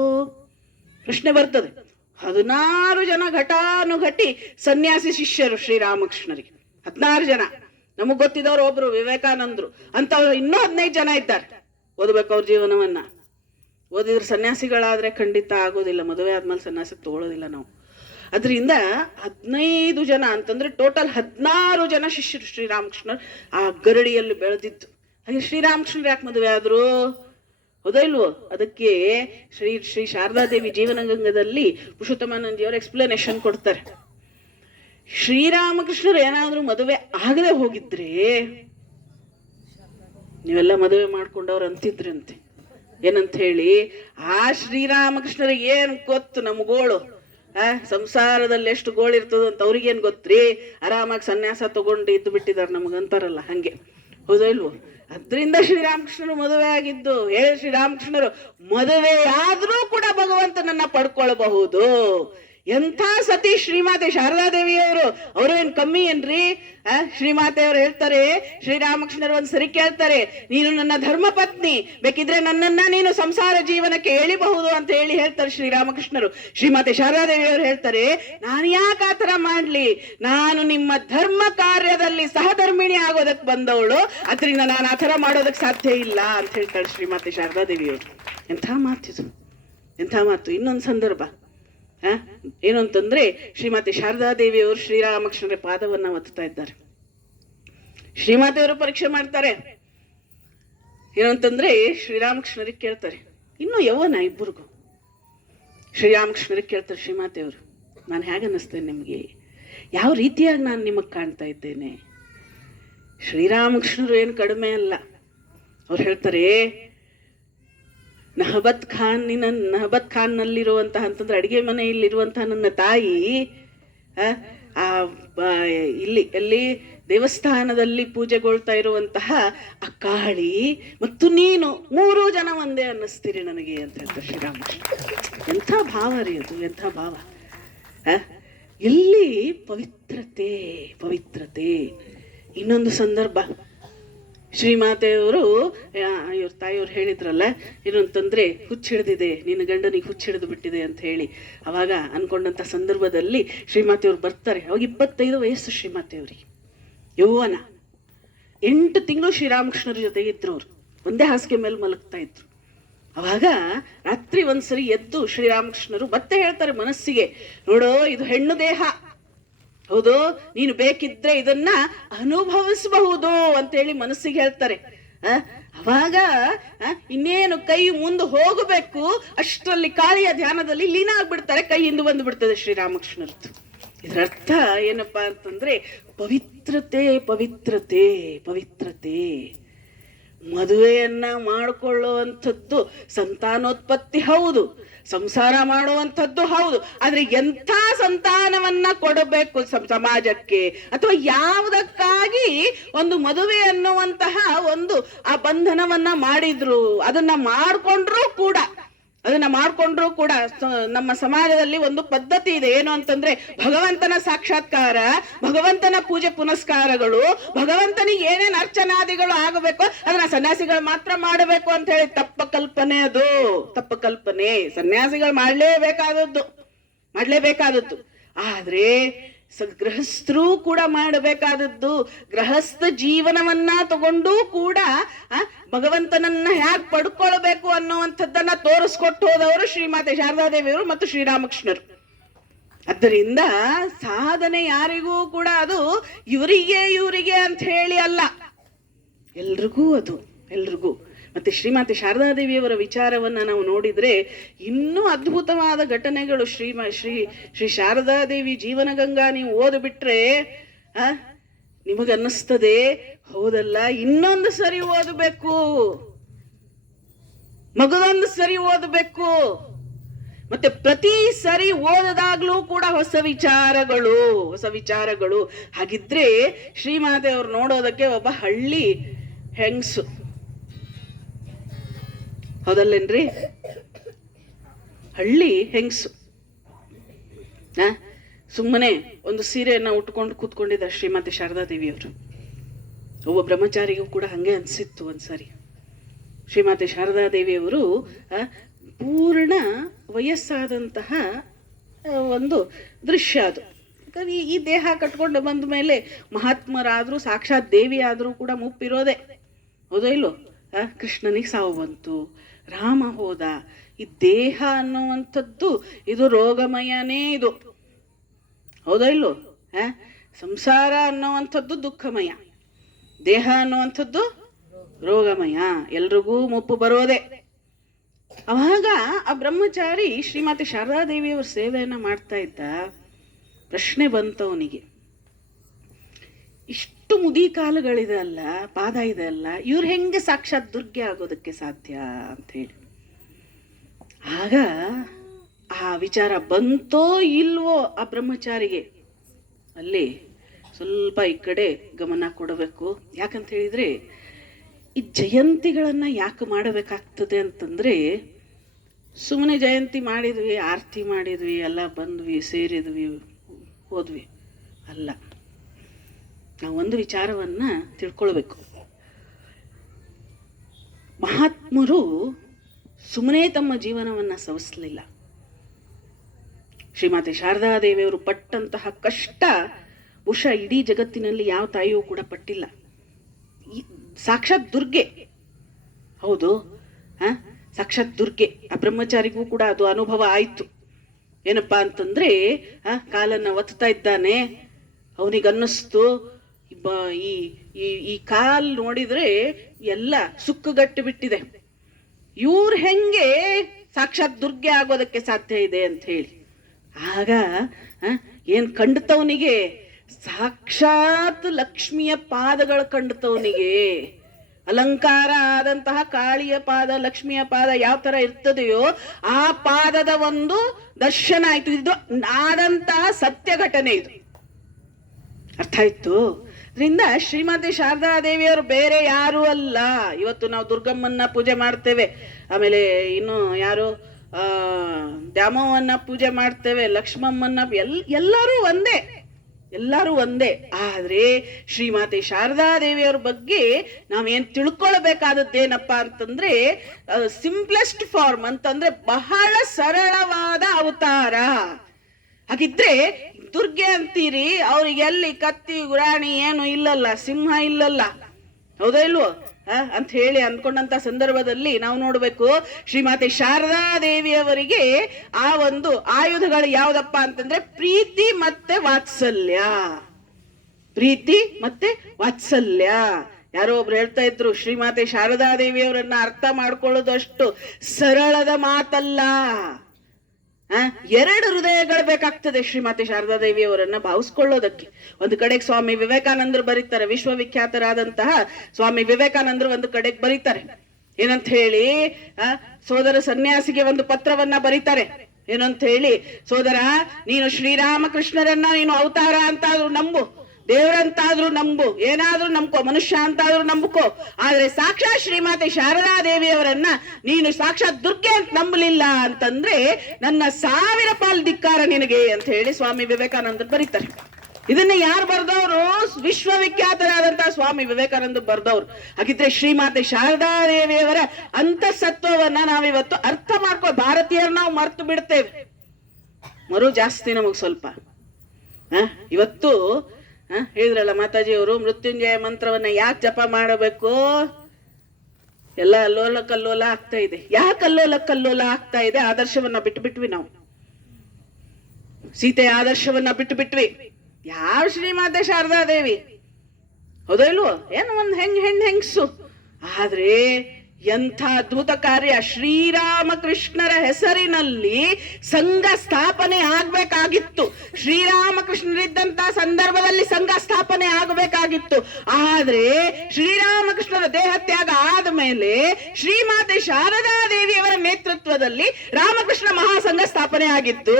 ಪ್ರಶ್ನೆ ಬರ್ತದೆ. 16 ಜನ ಘಟಾನುಘಟಿ ಸನ್ಯಾಸಿ ಶಿಷ್ಯರು ಶ್ರೀರಾಮಕೃಷ್ಣರಿಗೆ. 16 ಜನ. ನಮಗ್ ಗೊತ್ತಿದ್ದವ್ರು ಒಬ್ರು ವಿವೇಕಾನಂದರು ಅಂತವ್ರು ಇನ್ನೂ 15 ಜನ ಇದ್ದಾರೆ. ಓದ್ಬೇಕು ಅವ್ರ ಜೀವನವನ್ನ. ಓದಿದ್ರೆ ಸನ್ಯಾಸಿಗಳಾದ್ರೆ ಖಂಡಿತ ಆಗೋದಿಲ್ಲ, ಮದುವೆ ಆದ್ಮೇಲೆ ಸನ್ಯಾಸ ತಗೊಳ್ಳೋದಿಲ್ಲ ನಾವು. ಅದರಿಂದ 15 ಜನ ಅಂತಂದ್ರೆ ಟೋಟಲ್ 16 ಜನ ಶಿಷ್ಯರು ಶ್ರೀರಾಮಕೃಷ್ಣರು ಆ ಗರಡಿಯಲ್ಲಿ ಬೆಳೆದಿದ್ದು. ಹಾಗೆ ಶ್ರೀರಾಮಕೃಷ್ಣರು ಯಾಕೆ ಮದುವೆ ಆದ್ರು? ಹೌದಾ ಇಲ್ವೋ? ಅದಕ್ಕೆ ಶ್ರೀ ಶಾರದಾದೇವಿ ಜೀವನಗಂಗದಲ್ಲಿ ಪುರುಷೋತ್ತಮಾನಂದಿಯವರು ಎಕ್ಸ್ಪ್ಲನೇಷನ್ ಕೊಡ್ತಾರೆ. ಶ್ರೀರಾಮಕೃಷ್ಣರು ಏನಾದ್ರೂ ಮದುವೆ ಆಗದೆ ಹೋಗಿದ್ರೆ, ನೀವೆಲ್ಲ ಮದುವೆ ಮಾಡ್ಕೊಂಡವ್ರು ಅಂತಿದ್ರಂತೆ. ಏನಂತ ಹೇಳಿ, ಆ ಶ್ರೀರಾಮಕೃಷ್ಣರಿಗೆ ಏನ್ ಗೊತ್ತು ನಮ್ಗೋಳು, ಸಂಸಾರದಲ್ಲಿ ಎಷ್ಟು ಗೋಳು ಇರ್ತದ ಅಂತ ಅವ್ರಿಗೇನ್ ಗೊತ್ತ್ರಿ? ಆರಾಮಾಗಿ ಸನ್ಯಾಸ ತಗೊಂಡು ಇದ್ದು ಬಿಟ್ಟಿದಾರೆ ನಮಗಂತಾರಲ್ಲ ಹಂಗೆ. ಹೌದಾ ಇಲ್ವೋ? ಅದರಿಂದ ಶ್ರೀರಾಮಕೃಷ್ಣರು ಮದುವೆ ಆಗಿದ್ದು. ಶ್ರೀರಾಮಕೃಷ್ಣರು ಮದುವೆ ಆದ್ರೂ ಕೂಡ ಭಗವಂತನನ್ನ ಪಡ್ಕೊಳ್ಬಹುದು. ಎಂಥ ಸತಿ ಶ್ರೀಮಾತೆ ಶಾರದಾದೇವಿಯವರು, ಅವರು ಏನ್ ಕಮ್ಮಿ ಏನ್ರಿ? ಶ್ರೀಮಾತೆಯವರು ಹೇಳ್ತಾರೆ, ಶ್ರೀರಾಮಕೃಷ್ಣರು ಒಂದ್ಸರಿ ಕೇಳ್ತಾರೆ, ನೀನು ನನ್ನ ಧರ್ಮ ಪತ್ನಿ, ಬೇಕಿದ್ರೆ ನನ್ನನ್ನ ನೀನು ಸಂಸಾರ ಜೀವನಕ್ಕೆ ಎಳಿಬಹುದು ಅಂತ ಹೇಳ್ತಾರೆ ಶ್ರೀರಾಮಕೃಷ್ಣರು. ಶ್ರೀಮಾತೆ ಶಾರದಾದೇವಿಯವರು ಹೇಳ್ತಾರೆ, ನಾನು ಯಾಕೆ ಆತರ ಮಾಡ್ಲಿ? ನಾನು ನಿಮ್ಮ ಧರ್ಮ ಕಾರ್ಯದಲ್ಲಿ ಸಹಧರ್ಮಿಣಿ ಆಗೋದಕ್ಕೆ ಬಂದವಳು, ಅದರಿಂದ ನಾನು ಆತರ ಮಾಡೋದಕ್ಕೆ ಸಾಧ್ಯ ಇಲ್ಲ ಅಂತ ಹೇಳ್ತಾಳೆ ಶ್ರೀಮಾತೆ ಶಾರದಾದೇವಿಯವರು. ಎಂಥ ಮಾತಿದು, ಎಂಥ ಮಾತು. ಇನ್ನೊಂದು ಸಂದರ್ಭ, ಏನು ಅಂತಂದ್ರೆ ಶ್ರೀಮಾತೆ ಶಾರದಾದೇವಿಯವರು ಶ್ರೀರಾಮಕೃಷ್ಣರ ಪಾದವನ್ನ ಒತ್ತುತ್ತಾ ಇದ್ದಾರೆ. ಶ್ರೀಮಾತೆಯವರು ಪರೀಕ್ಷೆ ಮಾಡ್ತಾರೆ. ಏನು ಅಂತಂದ್ರೆ ಶ್ರೀರಾಮಕೃಷ್ಣರಿಗೆ ಕೇಳ್ತಾರೆ, ಇನ್ನು ಯೌವನ ಇಬ್ಬರಿಗೂ. ಶ್ರೀರಾಮಕೃಷ್ಣರಿಗೆ ಕೇಳ್ತಾರೆ ಶ್ರೀಮಾತೆಯವರು, ನಾನು ಹೇಗೆ ಅನ್ನಿಸ್ತೇನೆ ನಿಮಗೆ, ಯಾವ ರೀತಿಯಾಗಿ ನಾನು ನಿಮಗೆ ಕಾಣ್ತಾ ಇದ್ದೇನೆ? ಶ್ರೀರಾಮಕೃಷ್ಣರು ಏನು ಕಡಿಮೆ ಅಲ್ಲ. ಅವ್ರು ಹೇಳ್ತಾರೆ, ನಹಬತ್ ಖಾನ್ನಲ್ಲಿರುವಂತಹ ಅಂತಂದ್ರೆ ಅಡಿಗೆ ಮನೆಯಲ್ಲಿರುವಂತಹ ನನ್ನ ತಾಯಿ ಎಲ್ಲಿ ದೇವಸ್ಥಾನದಲ್ಲಿ ಪೂಜೆಗೊಳ್ತಾ ಇರುವಂತಹ ಆ ಕಾಳಿ ಮತ್ತು ನೀನು 3 ಜನ ಒಂದೇ ಅನ್ನಿಸ್ತೀರಿ ನನಗೆ ಅಂತ ಹೇಳ್ತಾರೆ ಶ್ರೀರಾಮಕೃಷ್ಣ. ಎಂಥ ಭಾವ ರೀ ಅದು, ಎಂಥ ಭಾವ. ಎಲ್ಲಿ ಪವಿತ್ರತೆ ಪವಿತ್ರತೆ. ಇನ್ನೊಂದು ಸಂದರ್ಭ, ಶ್ರೀಮಾತೆಯವರು ಇವ್ರ ತಾಯಿಯವ್ರು ಹೇಳಿದ್ರಲ್ಲ, ಏನು ಅಂತಂದ್ರೆ ಹುಚ್ಚಿಡ್ದಿದೆ, ನಿನ್ನ ಗಂಡನಿಗೆ ಹುಚ್ಚಿಡಿದು ಬಿಟ್ಟಿದೆ ಅಂತ ಹೇಳಿ. ಅವಾಗ ಅನ್ಕೊಂಡಂತ ಸಂದರ್ಭದಲ್ಲಿ ಶ್ರೀಮಾತೆಯವ್ರು ಬರ್ತಾರೆ. ಅವಾಗ 25 ವಯಸ್ಸು ಶ್ರೀಮಾತೆಯವ್ರಿಗೆ, ಯೌವನ. 8 ತಿಂಗಳು ಶ್ರೀರಾಮಕೃಷ್ಣರ ಜೊತೆಗೆ ಇದ್ರು. ಅವ್ರು ಒಂದೇ ಹಾಸಿಗೆ ಮೇಲೆ ಮಲಗ್ತಾ ಇದ್ರು. ಅವಾಗ ರಾತ್ರಿ ಒಂದ್ಸರಿ ಎದ್ದು ಶ್ರೀರಾಮಕೃಷ್ಣರು ಮತ್ತೆ ಹೇಳ್ತಾರೆ ಮನಸ್ಸಿಗೆ, ನೋಡೋ ಇದು ಹೆಣ್ಣು ದೇಹ, ಹೌದು, ನೀನು ಬೇಕಿದ್ರೆ ಇದನ್ನ ಅನುಭವಿಸಬಹುದು ಅಂತೇಳಿ ಮನಸ್ಸಿಗೆ ಹೇಳ್ತಾರೆ. ಅವಾಗ ಇನ್ನೇನು ಕೈ ಮುಂದೆ ಹೋಗಬೇಕು, ಅಷ್ಟರಲ್ಲಿ ಕಾಳಿಯ ಧ್ಯಾನದಲ್ಲಿ ಲೀನ ಆಗ್ಬಿಡ್ತಾರೆ. ಕೈ ಹಿಂದೆ ಬಂದು ಬಿಡ್ತದೆ ಶ್ರೀರಾಮಕೃಷ್ಣರದ್ದು. ಇದರ ಅರ್ಥ ಏನಪ್ಪಾ ಅಂತಂದ್ರೆ ಪವಿತ್ರತೆ ಪವಿತ್ರತೆ ಪವಿತ್ರತೆ. ಮದುವೆಯನ್ನ ಮಾಡಿಕೊಳ್ಳುವಂಥದ್ದು ಸಂತಾನೋತ್ಪತ್ತಿ ಹೌದು, ಸಂಸಾರ ಮಾಡುವಂಥದ್ದು ಹೌದು. ಆದ್ರೆ ಎಂಥ ಸಂತಾನವನ್ನ ಕೊಡಬೇಕು ಸಮಾಜಕ್ಕೆ ಅಥವಾ ಯಾವುದಕ್ಕಾಗಿ ಒಂದು ಮದುವೆ ಅನ್ನುವಂತಹ ಒಂದು ಆ ಬಂಧನವನ್ನ ಮಾಡಿದ್ರು, ಅದನ್ನ ಮಾಡ್ಕೊಂಡ್ರೂ ಕೂಡ ನಮ್ಮ ಸಮಾಜದಲ್ಲಿ ಒಂದು ಪದ್ಧತಿ ಇದೆ. ಏನು ಅಂತಂದ್ರೆ ಭಗವಂತನ ಸಾಕ್ಷಾತ್ಕಾರ, ಭಗವಂತನ ಪೂಜೆ ಪುನಸ್ಕಾರಗಳು, ಭಗವಂತನಿಗೆ ಏನೇನು ಅರ್ಚನಾದಿಗಳು ಆಗಬೇಕು ಅದನ್ನ ಸನ್ಯಾಸಿಗಳು ಮಾತ್ರ ಮಾಡಬೇಕು ಅಂತ ಹೇಳಿ ತಪ್ಪ ಕಲ್ಪನೆ. ಅದು ತಪ್ಪ ಕಲ್ಪನೆ. ಸನ್ಯಾಸಿಗಳು ಮಾಡ್ಲೇಬೇಕಾದದ್ದು. ಆದ್ರೆ ಗೃಹಸ್ಥರು ಕೂಡ ಮಾಡಬೇಕಾದದ್ದು. ಗೃಹಸ್ಥ ಜೀವನವನ್ನ ತಗೊಂಡು ಕೂಡ ಭಗವಂತನನ್ನ ಹ್ಯಾಕ್ ಪಡ್ಕೊಳ್ಬೇಕು ಅನ್ನುವಂಥದ್ದನ್ನ ತೋರಿಸ್ಕೊಟ್ಟು ಹೋದವರು ಶ್ರೀಮಾತೆ ಶಾರದಾದೇವಿಯವರು ಮತ್ತು ಶ್ರೀರಾಮಕೃಷ್ಣರು. ಆದ್ದರಿಂದ ಸಾಧನೆ ಯಾರಿಗೂ ಕೂಡ ಅದು ಇವರಿಗೆ ಅಂತ ಹೇಳಿ ಅಲ್ಲ, ಎಲ್ರಿಗೂ ಅದು, ಎಲ್ರಿಗೂ. ಮತ್ತೆ ಶ್ರೀಮಾತೆ ಶಾರದಾದೇವಿಯವರ ವಿಚಾರವನ್ನ ನಾವು ನೋಡಿದ್ರೆ ಇನ್ನೂ ಅದ್ಭುತವಾದ ಘಟನೆಗಳು. ಶ್ರೀ ಶಾರದಾದೇವಿ ಜೀವನ ಗಂಗಾ ನೀವು ಓದ್ಬಿಟ್ರೆ ನಿಮಗನ್ನಿಸ್ತದೆ, ಹೌದಲ್ಲ, ಇನ್ನೊಂದು ಸರಿ ಓದಬೇಕು, ಮಗದೊಂದು ಸರಿ ಓದಬೇಕು. ಮತ್ತೆ ಪ್ರತಿ ಸರಿ ಓದದಾಗ್ಲೂ ಕೂಡ ಹೊಸ ವಿಚಾರಗಳು. ಹಾಗಿದ್ರೆ ಶ್ರೀಮಾತೆ ಅವ್ರು ನೋಡೋದಕ್ಕೆ ಒಬ್ಬ ಹಳ್ಳಿ ಹೆಂಗ್ಸು, ಹೌದಲ್ಲೇನ್ರಿ? ಹಳ್ಳಿ ಹೆಂಗ್ಸು ಸುಮ್ಮನೆ ಒಂದು ಸೀರೆಯನ್ನ ಉಟ್ಕೊಂಡು ಕೂತ್ಕೊಂಡಿದ್ದಾರೆ ಶ್ರೀಮಾತೆ ಶಾರದಾದೇವಿಯವರು. ಒಬ್ಬ ಬ್ರಹ್ಮಚಾರಿಗೂ ಕೂಡ ಹಂಗೆ ಅನ್ಸಿತ್ತು ಒಂದ್ಸರಿ. ಶ್ರೀಮಾತೆ ಶಾರದಾದೇವಿಯವರು ಪೂರ್ಣ ವಯಸ್ಸಾದಂತಹ ಒಂದು ದೃಶ್ಯ ಅದು. ಈ ದೇಹ ಕಟ್ಕೊಂಡು ಬಂದ ಮೇಲೆ ಮಹಾತ್ಮರಾದ್ರೂ ಸಾಕ್ಷಾತ್ ದೇವಿ ಆದ್ರೂ ಕೂಡ ಮುಪ್ಪಿರೋದೆ, ಹೌದೋ ಇಲ್ಲೋ? ಕೃಷ್ಣನಿಗೆ ಸಾವು ಬಂತು, ರಾಮ ಹೋದ. ಈ ದೇಹ ಅನ್ನುವಂಥದ್ದು ಇದು ರೋಗಮಯನೇ, ಇದು ಹೌದೋ ಇಲ್ಲೋ? ಸಂಸಾರ ಅನ್ನುವಂಥದ್ದು ದುಃಖಮಯ, ದೇಹ ಅನ್ನುವಂಥದ್ದು ರೋಗಮಯ, ಎಲ್ರಿಗೂ ಮುಪ್ಪು ಬರೋದೆ. ಅವಾಗ ಆ ಬ್ರಹ್ಮಚಾರಿ ಶ್ರೀಮಾತೆ ಶಾರದಾದೇವಿಯವರ ಸೇವೆಯನ್ನ ಮಾಡ್ತಾ ಇದ್ದ. ಪ್ರಶ್ನೆ ಬಂತವನಿಗೆ, ಇಷ್ಟು ಮುದಿ ಕಾಲುಗಳಿದೆ ಅಲ್ಲ, ಪಾದ ಇದೆ ಅಲ್ಲ, ಇವ್ರು ಹೆಂಗೆ ಸಾಕ್ಷಾತ್ ದುರ್ಗೆ ಆಗೋದಕ್ಕೆ ಸಾಧ್ಯ ಅಂತ ಹೇಳಿ. ಆಗ ಆ ವಿಚಾರ ಬಂತೋ ಇಲ್ವೋ ಆ ಬ್ರಹ್ಮಚಾರಿಗೆ, ಅಲ್ಲಿ ಸ್ವಲ್ಪ ಈ ಕಡೆ ಗಮನ ಕೊಡಬೇಕು. ಯಾಕಂತ ಹೇಳಿದ್ರೆ ಈ ಜಯಂತಿಗಳನ್ನ ಯಾಕೆ ಮಾಡಬೇಕಾಗ್ತದೆ ಅಂತಂದ್ರೆ, ಸುಮ್ಮನೆ ಜಯಂತಿ ಮಾಡಿದ್ವಿ, ಆರತಿ ಮಾಡಿದ್ವಿ, ಎಲ್ಲ ಬಂದ್ವಿ, ಸೇರಿದ್ವಿ, ಹೋದ್ವಿ ಅಲ್ಲ. ನಾವು ಒಂದು ವಿಚಾರವನ್ನ ತಿಳ್ಕೊಳ್ಬೇಕು. ಮಹಾತ್ಮರು ಸುಮ್ಮನೆ ತಮ್ಮ ಜೀವನವನ್ನ ಸವಿಸಲಿಲ್ಲ. ಶ್ರೀಮಾತೆ ಶಾರದಾದೇವಿಯವರು ಪಟ್ಟಂತಹ ಕಷ್ಟ ಬಹುಶಃ ಇಡೀ ಜಗತ್ತಿನಲ್ಲಿ ಯಾವ ತಾಯಿಯೂ ಕೂಡ ಪಟ್ಟಿಲ್ಲ. ಸಾಕ್ಷಾತ್ ದುರ್ಗೆ, ಹೌದು, ಸಾಕ್ಷಾತ್ ದುರ್ಗೆ. ಆ ಬ್ರಹ್ಮಚಾರಿಗೂ ಕೂಡ ಅದು ಅನುಭವ ಆಯ್ತು. ಏನಪ್ಪಾ ಅಂತಂದ್ರೆ ಕಾಲನ್ನ ಒತ್ತಾ ಇದ್ದಾನೆ. ಅವನಿಗನ್ನಿಸ್ತು ಈ ಈ ಈ ಕಾಲ್ ನೋಡಿದ್ರೆ ಎಲ್ಲ ಸುಕ್ಕುಗಟ್ಟಿ ಬಿಟ್ಟಿದೆ, ಇವ್ರು ಹೆಂಗೆ ಸಾಕ್ಷಾತ್ ದುರ್ಗೆ ಆಗೋದಕ್ಕೆ ಸಾಧ್ಯ ಇದೆ ಅಂತ ಹೇಳಿ. ಆಗ ಏನ್ ಕಂಡುತ್ತವನಿಗೆ ಸಾಕ್ಷಾತ್ ಲಕ್ಷ್ಮಿಯ ಪಾದಗಳು ಕಂಡುತ್ತವನಿಗೆ. ಅಲಂಕಾರ ಆದಂತಹ ಕಾಳಿಯ ಪಾದ, ಲಕ್ಷ್ಮಿಯ ಪಾದ ಯಾವ ತರ ಇರ್ತದೆಯೋ ಆ ಪಾದದ ಒಂದು ದರ್ಶನ ಆಯ್ತು. ಇದು ಆದಂತಹ ಸತ್ಯ ಘಟನೆ, ಇದು ಅರ್ಥ ಆಯ್ತು. ಅದರಿಂದ ಶ್ರೀಮತಿ ಶಾರದಾ ದೇವಿಯವರು ಬೇರೆ ಯಾರು ಅಲ್ಲ. ಇವತ್ತು ನಾವು ದುರ್ಗಮ್ಮನ್ನ ಪೂಜೆ ಮಾಡ್ತೇವೆ, ಆಮೇಲೆ ಇನ್ನು ಯಾರು ದ್ಯಾಮವ್ವನ್ನ ಪೂಜೆ ಮಾಡ್ತೇವೆ, ಲಕ್ಷ್ಮಮ್ಮನ್ನ, ಎಲ್ಲರೂ ಒಂದೇ, ಎಲ್ಲರೂ ಒಂದೇ. ಆದ್ರೆ ಶ್ರೀಮಾತೆ ಶಾರದಾ ದೇವಿಯವ್ರ ಬಗ್ಗೆ ನಾವೇನ್ ತಿಳ್ಕೊಳ್ಬೇಕಾದದ್ದೇನಪ್ಪ ಅಂತಂದ್ರೆ ಸಿಂಪ್ಲೆಸ್ಟ್ ಫಾರ್ಮ್ ಅಂತಂದ್ರೆ ಬಹಳ ಸರಳವಾದ ಅವತಾರ. ಹಾಗಿದ್ರೆ ದುರ್ಗೆ ಅಂತೀರಿ, ಅವ್ರಿಗೆ ಎಲ್ಲಿ ಕತ್ತಿ ಗುರಾಣಿ ಏನು ಇಲ್ಲಲ್ಲ, ಸಿಂಹ ಇಲ್ಲಲ್ಲ, ಹೌದಾ ಇಲ್ವೋ ಅಂತ ಹೇಳಿ ಅನ್ಕೊಂಡಂತ ಸಂದರ್ಭದಲ್ಲಿ ನಾವು ನೋಡ್ಬೇಕು, ಶ್ರೀಮಾತೆ ಶಾರದಾ ದೇವಿಯವರಿಗೆ ಆ ಒಂದು ಆಯುಧಗಳು ಯಾವ್ದಪ್ಪ ಅಂತಂದ್ರೆ ಪ್ರೀತಿ ಮತ್ತೆ ವಾತ್ಸಲ್ಯ. ಪ್ರೀತಿ ಮತ್ತೆ ವಾತ್ಸಲ್ಯ. ಯಾರೋ ಒಬ್ರು ಹೇಳ್ತಾ ಇದ್ರು, ಶ್ರೀಮಾತೆ ಶಾರದಾ ದೇವಿಯವರನ್ನ ಅರ್ಥ ಮಾಡ್ಕೊಳ್ಳೋದಷ್ಟು ಸರಳದ ಮಾತಲ್ಲ. ಎರಡು ಹೃದಯಗಳು ಬೇಕಾಗ್ತದೆ ಶ್ರೀಮಾತೆ ಶಾರದಾ ದೇವಿಯವರನ್ನ ಭಾವಿಸ್ಕೊಳ್ಳೋದಕ್ಕೆ. ಒಂದು ಕಡೆಗೆ ಸ್ವಾಮಿ ವಿವೇಕಾನಂದರು ಬರೀತಾರೆ, ವಿಶ್ವವಿಖ್ಯಾತರಾದಂತಹ ಸ್ವಾಮಿ ವಿವೇಕಾನಂದರು ಒಂದು ಕಡೆಗೆ ಬರೀತಾರೆ, ಏನಂತ ಹೇಳಿ ಸೋದರ ಸನ್ಯಾಸಿಗೆ ಒಂದು ಪತ್ರವನ್ನ ಬರೀತಾರೆ. ಏನಂತ ಹೇಳಿ, ಸೋದರ ನೀನು ಶ್ರೀರಾಮಕೃಷ್ಣರನ್ನ ನೀನು ಅವತಾರ ಅಂತಾದ್ರೂ ನಂಬು, ದೇವರಂತಾದ್ರೂ ನಂಬು, ಏನಾದ್ರೂ ನಂಬ್ಕೋ, ಮನುಷ್ಯ ಅಂತಾದ್ರೂ ನಂಬ್ಕೋ, ಆದ್ರೆ ಸಾಕ್ಷಾತ್ ಶ್ರೀಮಾತೆ ಶಾರದಾ ದೇವಿಯವರನ್ನ ನೀನು ಸಾಕ್ಷಾತ್ ದುರ್ಗೆ ಅಂತ ನಂಬಲಿಲ್ಲ ಅಂತಂದ್ರೆ ನನ್ನ 1000 ಪಾಲ್ ಧಿಕ್ಕಾರ ನಿನಗೆ ಅಂತ ಹೇಳಿ ಸ್ವಾಮಿ ವಿವೇಕಾನಂದರು ಬರೀತಾರೆ. ಇದನ್ನ ಯಾರು ಬರ್ದವ್ರು? ವಿಶ್ವವಿಖ್ಯಾತರಾದಂತಹ ಸ್ವಾಮಿ ವಿವೇಕಾನಂದ ಬರ್ದವ್ರು. ಹಾಗಿದ್ರೆ ಶ್ರೀಮಾತೆ ಶಾರದಾ ದೇವಿಯವರ ಅಂತಸತ್ವವನ್ನ ನಾವಿವತ್ತು ಅರ್ಥ ಮಾಡ್ಕೋ. ಭಾರತೀಯರು ನಾವು ಮರ್ತು ಬಿಡ್ತೇವೆ, ಮರು ಜಾಸ್ತಿ ನಮಗ್ ಸ್ವಲ್ಪ. ಇವತ್ತು ಹೇಳಿದ್ರಲ್ಲ ಮಾತಾಜಿಯವರು, ಮೃತ್ಯುಂಜಯ ಮಂತ್ರವನ್ನ ಯಾಕೆ ಜಪ ಮಾಡಬೇಕು? ಎಲ್ಲ ಅಲ್ಲೋಲ ಕಲ್ಲೋಲ ಆಗ್ತಾ ಇದೆ. ಯಾಕೆ ಅಲ್ಲೋಲ ಕಲ್ಲೋಲ ಆಗ್ತಾ ಇದೆ? ಆದರ್ಶವನ್ನ ಬಿಟ್ಬಿಟ್ವಿ ನಾವು, ಸೀತೆಯ ಆದರ್ಶವನ್ನ ಬಿಟ್ಬಿಟ್ವಿ. ಯಾವ ಶ್ರೀಮಾತೆ ಶಾರದಾ ದೇವಿ, ಹೌದೋ ಇಲ್ವೋ? ಏನು ಒಂದ್ ಹೆಂಗಸು, ಆದ್ರೆ ಎಂಥ ಅದ್ಭುತ ಕಾರ್ಯ. ಶ್ರೀರಾಮಕೃಷ್ಣರ ಹೆಸರಿನಲ್ಲಿ ಸಂಘ ಸ್ಥಾಪನೆ ಆಗ್ಬೇಕಾಗಿತ್ತು. ಶ್ರೀರಾಮಕೃಷ್ಣರಿದ್ದಂತ ಸಂದರ್ಭದಲ್ಲಿ ಸಂಘ ಸ್ಥಾಪನೆ ಆಗಬೇಕಾಗಿತ್ತು. ಆದ್ರೆ ಶ್ರೀರಾಮಕೃಷ್ಣರ ದೇಹತ್ಯಾಗ ಆದ ಮೇಲೆ ಶ್ರೀಮಾತೆ ಶಾರದಾ ದೇವಿಯವರ ನೇತೃತ್ವದಲ್ಲಿ ರಾಮಕೃಷ್ಣ ಮಹಾಸಂಘ ಸ್ಥಾಪನೆ ಆಗಿತ್ತು.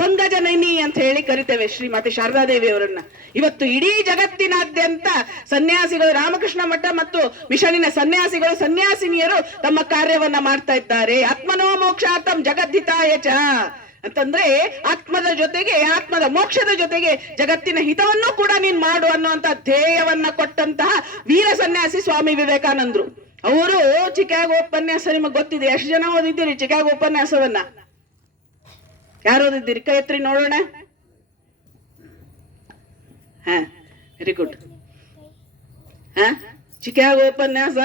ಸಂಘ ಜನನಿ ಅಂತ ಹೇಳಿ ಕರಿತೇವೆ ಶ್ರೀಮಾತೆ ಶಾರದಾ ದೇವಿಯವರನ್ನ. ಇವತ್ತು ಇಡೀ ಜಗತ್ತಿನಾದ್ಯಂತ ಸನ್ಯಾಸಿಗಳು, ರಾಮಕೃಷ್ಣ ಮಠ ಮತ್ತು ಮಿಷನಿನ ಸನ್ಯಾಸಿಗಳು, ಸನ್ಯಾಸಿನಿಯರು ತಮ್ಮ ಕಾರ್ಯವನ್ನ ಮಾಡ್ತಾ ಇದ್ದಾರೆ. ಆತ್ಮನೋ ಮೋಕ್ಷಾರ್ಥಂ ಜಗದ್ಧಿತಾಯ ಚ ಅಂತಂದ್ರೆ ಆತ್ಮದ ಜೊತೆಗೆ, ಆತ್ಮದ ಮೋಕ್ಷದ ಜೊತೆಗೆ ಜಗತ್ತಿನ ಹಿತವನ್ನು ಕೂಡ ನೀನ್ ಮಾಡು ಅನ್ನುವಂತ ಧ್ಯೇಯವನ್ನ ಕೊಟ್ಟಂತಹ ವೀರ ಸನ್ಯಾಸಿ ಸ್ವಾಮಿ ವಿವೇಕಾನಂದರು. ಅವರು ಚಿಕಾಗೋ ಉಪನ್ಯಾಸ ನಿಮಗೆ ಗೊತ್ತಿದೆ. ಎಷ್ಟು ಜನ ಓದಿದ್ದೀರಿ ಚಿಕಾಗೋ ಉಪನ್ಯಾಸವನ್ನ? ಯಾರು ಓದಿದ್ದೀರಿ? ಕೈ ಎತ್ರಿ ನೋಡೋಣ. Very good. ಚಿಕಾಗೋ ಉಪನ್ಯಾಸ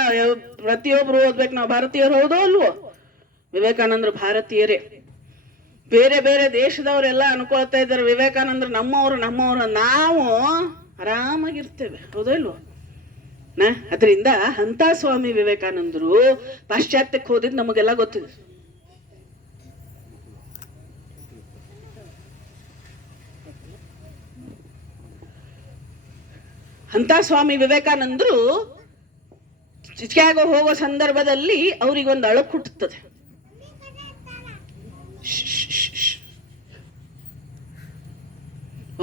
ಪ್ರತಿಯೊಬ್ರು ಓದ್ಬೇಕು. ನಾವು ಭಾರತೀಯರು, ಹೌದೋ ಅಲ್ವೋ? ವಿವೇಕಾನಂದರು ಭಾರತೀಯರೇ. ಬೇರೆ ಬೇರೆ ದೇಶದವರೆಲ್ಲ ಅನ್ಕೊಳ್ತಾ ಇದ್ದಾರೆ ವಿವೇಕಾನಂದರು ನಮ್ಮವರು. ನಾವು ಆರಾಮಾಗಿರ್ತೇವೆ, ಹೌದೋ ಇಲ್ವೋ? ಅದರಿಂದ ಅಂತ ಸ್ವಾಮಿ ವಿವೇಕಾನಂದರು ಪಾಶ್ಚಾತ್ಯಕ್ಕೆ ಹೋದಿದ್ದು ನಮಗೆಲ್ಲ ಗೊತ್ತಿದೆ. ಅಂತ ಸ್ವಾಮಿ ವಿವೇಕಾನಂದರು ಚಿಕಾಗೋ ಹೋಗೋ ಸಂದರ್ಭದಲ್ಲಿ ಅವರಿಗೊಂದು ಅಳಕು ಹುಟ್ಟುತ್ತದೆ.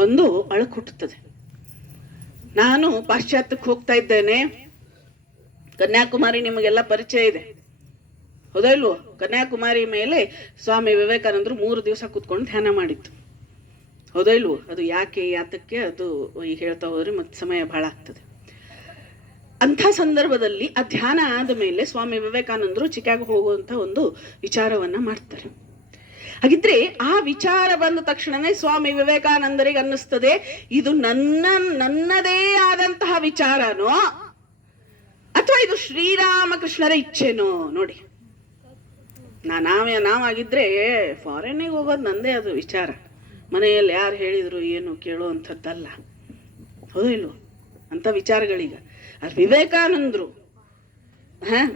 ಒಂದು ಅಳಕು ಹುಟ್ಟುತ್ತದೆ. ನಾನು ಪಾಶ್ಚಾತ್ಯಕ್ಕೆ ಹೋಗ್ತಾ ಇದ್ದೇನೆ. ಕನ್ಯಾಕುಮಾರಿ ನಿಮಗೆಲ್ಲ ಪರಿಚಯ ಇದೆ, ಹೌದಾ ಇಲ್ವೋ? ಕನ್ಯಾಕುಮಾರಿ ಮೇಲೆ ಸ್ವಾಮಿ ವಿವೇಕಾನಂದರು 3 ದಿವಸ ಕೂತ್ಕೊಂಡು ಧ್ಯಾನ ಮಾಡಿತ್ತು, ಹೌದಾ ಇಲ್ವೋ? ಅದು ಯಾಕೆ ಯಾತಕ್ಕೆ ಅದು ಈಗ ಹೇಳ್ತಾ ಹೋದ್ರೆ ಮತ್ತೆ ಸಮಯ ಬಹಳ ಆಗ್ತದೆ. ಅಂಥ ಸಂದರ್ಭದಲ್ಲಿ ಆ ಧ್ಯಾನ ಆದ ಮೇಲೆ ಸ್ವಾಮಿ ವಿವೇಕಾನಂದರು ಚಿಕಾಗೋ ಹೋಗುವಂತ ಒಂದು ವಿಚಾರವನ್ನ ಮಾಡ್ತಾರೆ. ಹಾಗಿದ್ರೆ ಆ ವಿಚಾರ ಬಂದ ತಕ್ಷಣನೇ ಸ್ವಾಮಿ ವಿವೇಕಾನಂದರಿಗೆ ಅನ್ನಿಸ್ತದೆ, ಇದು ನನ್ನದೇ ಆದಂತಹ ವಿಚಾರನೋ ಅಥವಾ ಇದು ಶ್ರೀರಾಮಕೃಷ್ಣರ ಇಚ್ಛೆನೋ? ನೋಡಿ, ನಾವಾಗಿದ್ದರೆ ಫಾರಿನ್ನಿಗೆ ಹೋಗೋದು ನಂದೇ ಅದು ವಿಚಾರ. ಮನೆಯಲ್ಲಿ ಯಾರು ಹೇಳಿದರು ಏನು ಕೇಳುವಂಥದ್ದಲ್ಲ, ಹೌದು ಇಲ್ವೋ? ಅಂಥ ವಿಚಾರಗಳೀಗ ಅದು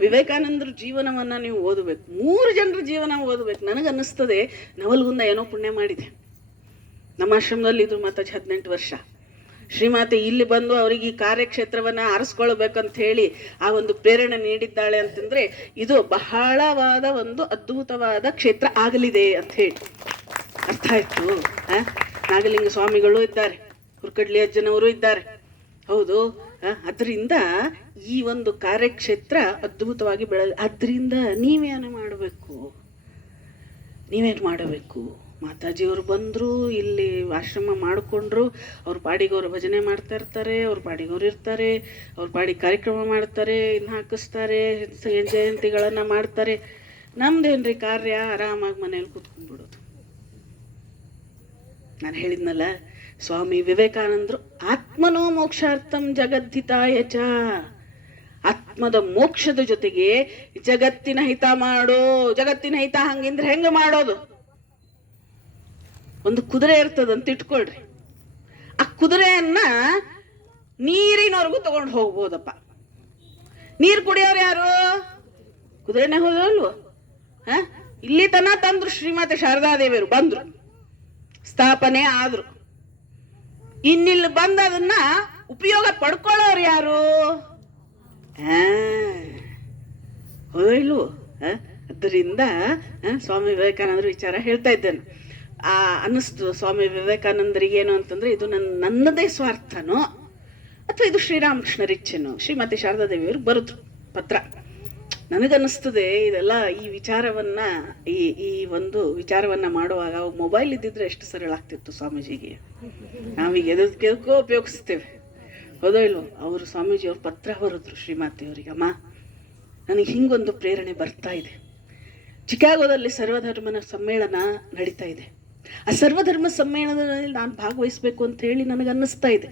ವಿವೇಕಾನಂದರು ಜೀವನವನ್ನು ನೀವು ಓದಬೇಕು. 3 ಜನರ ಜೀವನ ಓದಬೇಕು. ನನಗನ್ನಿಸ್ತದೆ ನವಲ್ಗುಂದ ಏನೋ ಪುಣ್ಯ ಮಾಡಿದೆ. ನಮ್ಮ ಆಶ್ರಮದಲ್ಲಿ ಇದ್ರು ಮತ್ತೆ 18 ವರ್ಷ. ಶ್ರೀಮಾತೆ ಇಲ್ಲಿ ಬಂದು ಅವರಿಗೆ ಈ ಕಾರ್ಯಕ್ಷೇತ್ರವನ್ನು ಆರಿಸ್ಕೊಳ್ಬೇಕಂತ ಹೇಳಿ ಆ ಒಂದು ಪ್ರೇರಣೆ ನೀಡಿದ್ದಾಳೆ ಅಂತಂದರೆ ಇದು ಬಹಳವಾದ ಒಂದು ಅದ್ಭುತವಾದ ಕ್ಷೇತ್ರ ಆಗಲಿದೆ ಅಂತ ಹೇಳಿ ಅರ್ಥ ಆಯ್ತು. ನಾಗಲಿಂಗ ಸ್ವಾಮಿಗಳು ಇದ್ದಾರೆ, ಹುರ್ಕಡ್ಲಿ ಅಜ್ಜನವರು ಇದ್ದಾರೆ, ಹೌದು. ಅದರಿಂದ ಈ ಒಂದು ಕಾರ್ಯಕ್ಷೇತ್ರ ಅದ್ಭುತವಾಗಿ ಅದರಿಂದ ನೀವೇನು ಮಾಡಬೇಕು? ಮಾತಾಜಿಯವರು ಬಂದರು, ಇಲ್ಲಿ ಆಶ್ರಮ ಮಾಡಿಕೊಂಡ್ರು, ಅವ್ರ ಪಾಡಿಗೆ ಅವರು ಭಜನೆ ಮಾಡ್ತಾ ಇರ್ತಾರೆ, ಅವ್ರ ಪಾಡಿಗೆ ಅವ್ರು ಇರ್ತಾರೆ, ಅವ್ರ ಪಾಡಿಗೆ ಕಾರ್ಯಕ್ರಮ ಮಾಡ್ತಾರೆ, ಇನ್ನು ಹಾಕಿಸ್ತಾರೆ, ಜಯಂತಿಗಳನ್ನು ಮಾಡ್ತಾರೆ. ನಮ್ದೇನ್ರಿ ಕಾರ್ಯ? ಆರಾಮಾಗಿ ಮನೇಲಿ ಕೂತ್ಕೊಂಡ್ಬಿಡೋದು. ನಾನು ಹೇಳಿದ್ನಲ್ಲ, ಸ್ವಾಮಿ ವಿವೇಕಾನಂದರು ಆತ್ಮನೋ ಮೋಕ್ಷಾರ್ಥಂ ಜಗದ್ಧಿತಾಯ ಚ, ಆತ್ಮದ ಮೋಕ್ಷದ ಜೊತೆಗೆ ಜಗತ್ತಿನ ಹಿತ ಮಾಡೋ. ಜಗತ್ತಿನ ಹಿತ ಹಂಗಿಂದ್ರೆ ಹೆಂಗೆ ಮಾಡೋದು? ಒಂದು ಕುದುರೆ ಇರ್ತದಂತ ಇಟ್ಕೊಳ್ರಿ, ಆ ಕುದುರೆಯನ್ನ ನೀರಿನವರೆಗೂ ತಗೊಂಡು ಹೋಗ್ಬೋದಪ್ಪ. ನೀರು ಕುಡಿಯೋರು ಯಾರು? ಕುದುರೆನೇ ಹೋದಲ್ವ? ಇಲ್ಲಿ ತನ ತಂದ್ರು ಶ್ರೀಮಾತೆ ಶಾರದಾದೇವಿಯರು ಬಂದ್ರು, ಸ್ಥಾಪನೆ ಆದ್ರು. ಇನ್ನಿಲ್ಲಿ ಬಂದ ಅದನ್ನ ಉಪಯೋಗ ಪಡ್ಕೊಳ್ಳೋರು ಯಾರು? ಹೌದಿಲ್ವೋ? ಅದರಿಂದ ಸ್ವಾಮಿ ವಿವೇಕಾನಂದರು ವಿಚಾರ ಹೇಳ್ತಾ ಇದ್ದೇನೆ. ಅನ್ನಿಸ್ತು ಸ್ವಾಮಿ ವಿವೇಕಾನಂದರಿಗೆ ಏನು ಅಂತಂದ್ರೆ, ಇದು ನನ್ನದೇ ಸ್ವಾರ್ಥನೋ ಅಥವಾ ಇದು ಶ್ರೀರಾಮಕೃಷ್ಣರ ಇಚ್ಛೆನೋ? ಶ್ರೀಮತಿ ಶಾರದಾದೇವಿಯವರು ಬರೆದ್ರು ಪತ್ರ. ನನಗನ್ನಿಸ್ತದೆ ಇದೆಲ್ಲ ಈ ವಿಚಾರವನ್ನ ಈ ಒಂದು ವಿಚಾರವನ್ನ ಮಾಡುವಾಗ ಅವಾಗ ಮೊಬೈಲ್ ಇದ್ದಿದ್ರೆ ಎಷ್ಟು ಸರಳ ಆಗ್ತಿತ್ತು ಸ್ವಾಮೀಜಿಗೆ. ನಾವೀಗ ಎದಕ್ಕೋ ಉಪಯೋಗಿಸ್ತೇವೆ, ಹೌದೋ ಇಲ್ವೋ? ಅವರು ಸ್ವಾಮೀಜಿಯವ್ರ ಪತ್ರ ಬರೆದ್ರು ಶ್ರೀಮಾತೆಯವರಿಗೆ, ಅಮ್ಮ ನನಗೆ ಹಿಂಗೊಂದು ಪ್ರೇರಣೆ ಬರ್ತಾ ಇದೆ. ಚಿಕಾಗೋದಲ್ಲಿ ಸರ್ವಧರ್ಮನ ಸಮ್ಮೇಳನ ನಡೀತಾ ಇದೆ. ಆ ಸರ್ವಧರ್ಮ ಸಮ್ಮೇಳನದಲ್ಲಿ ನಾನು ಭಾಗವಹಿಸಬೇಕು ಅಂತ ಹೇಳಿ ನನಗನ್ನಿಸ್ತಾ ಇದೆ.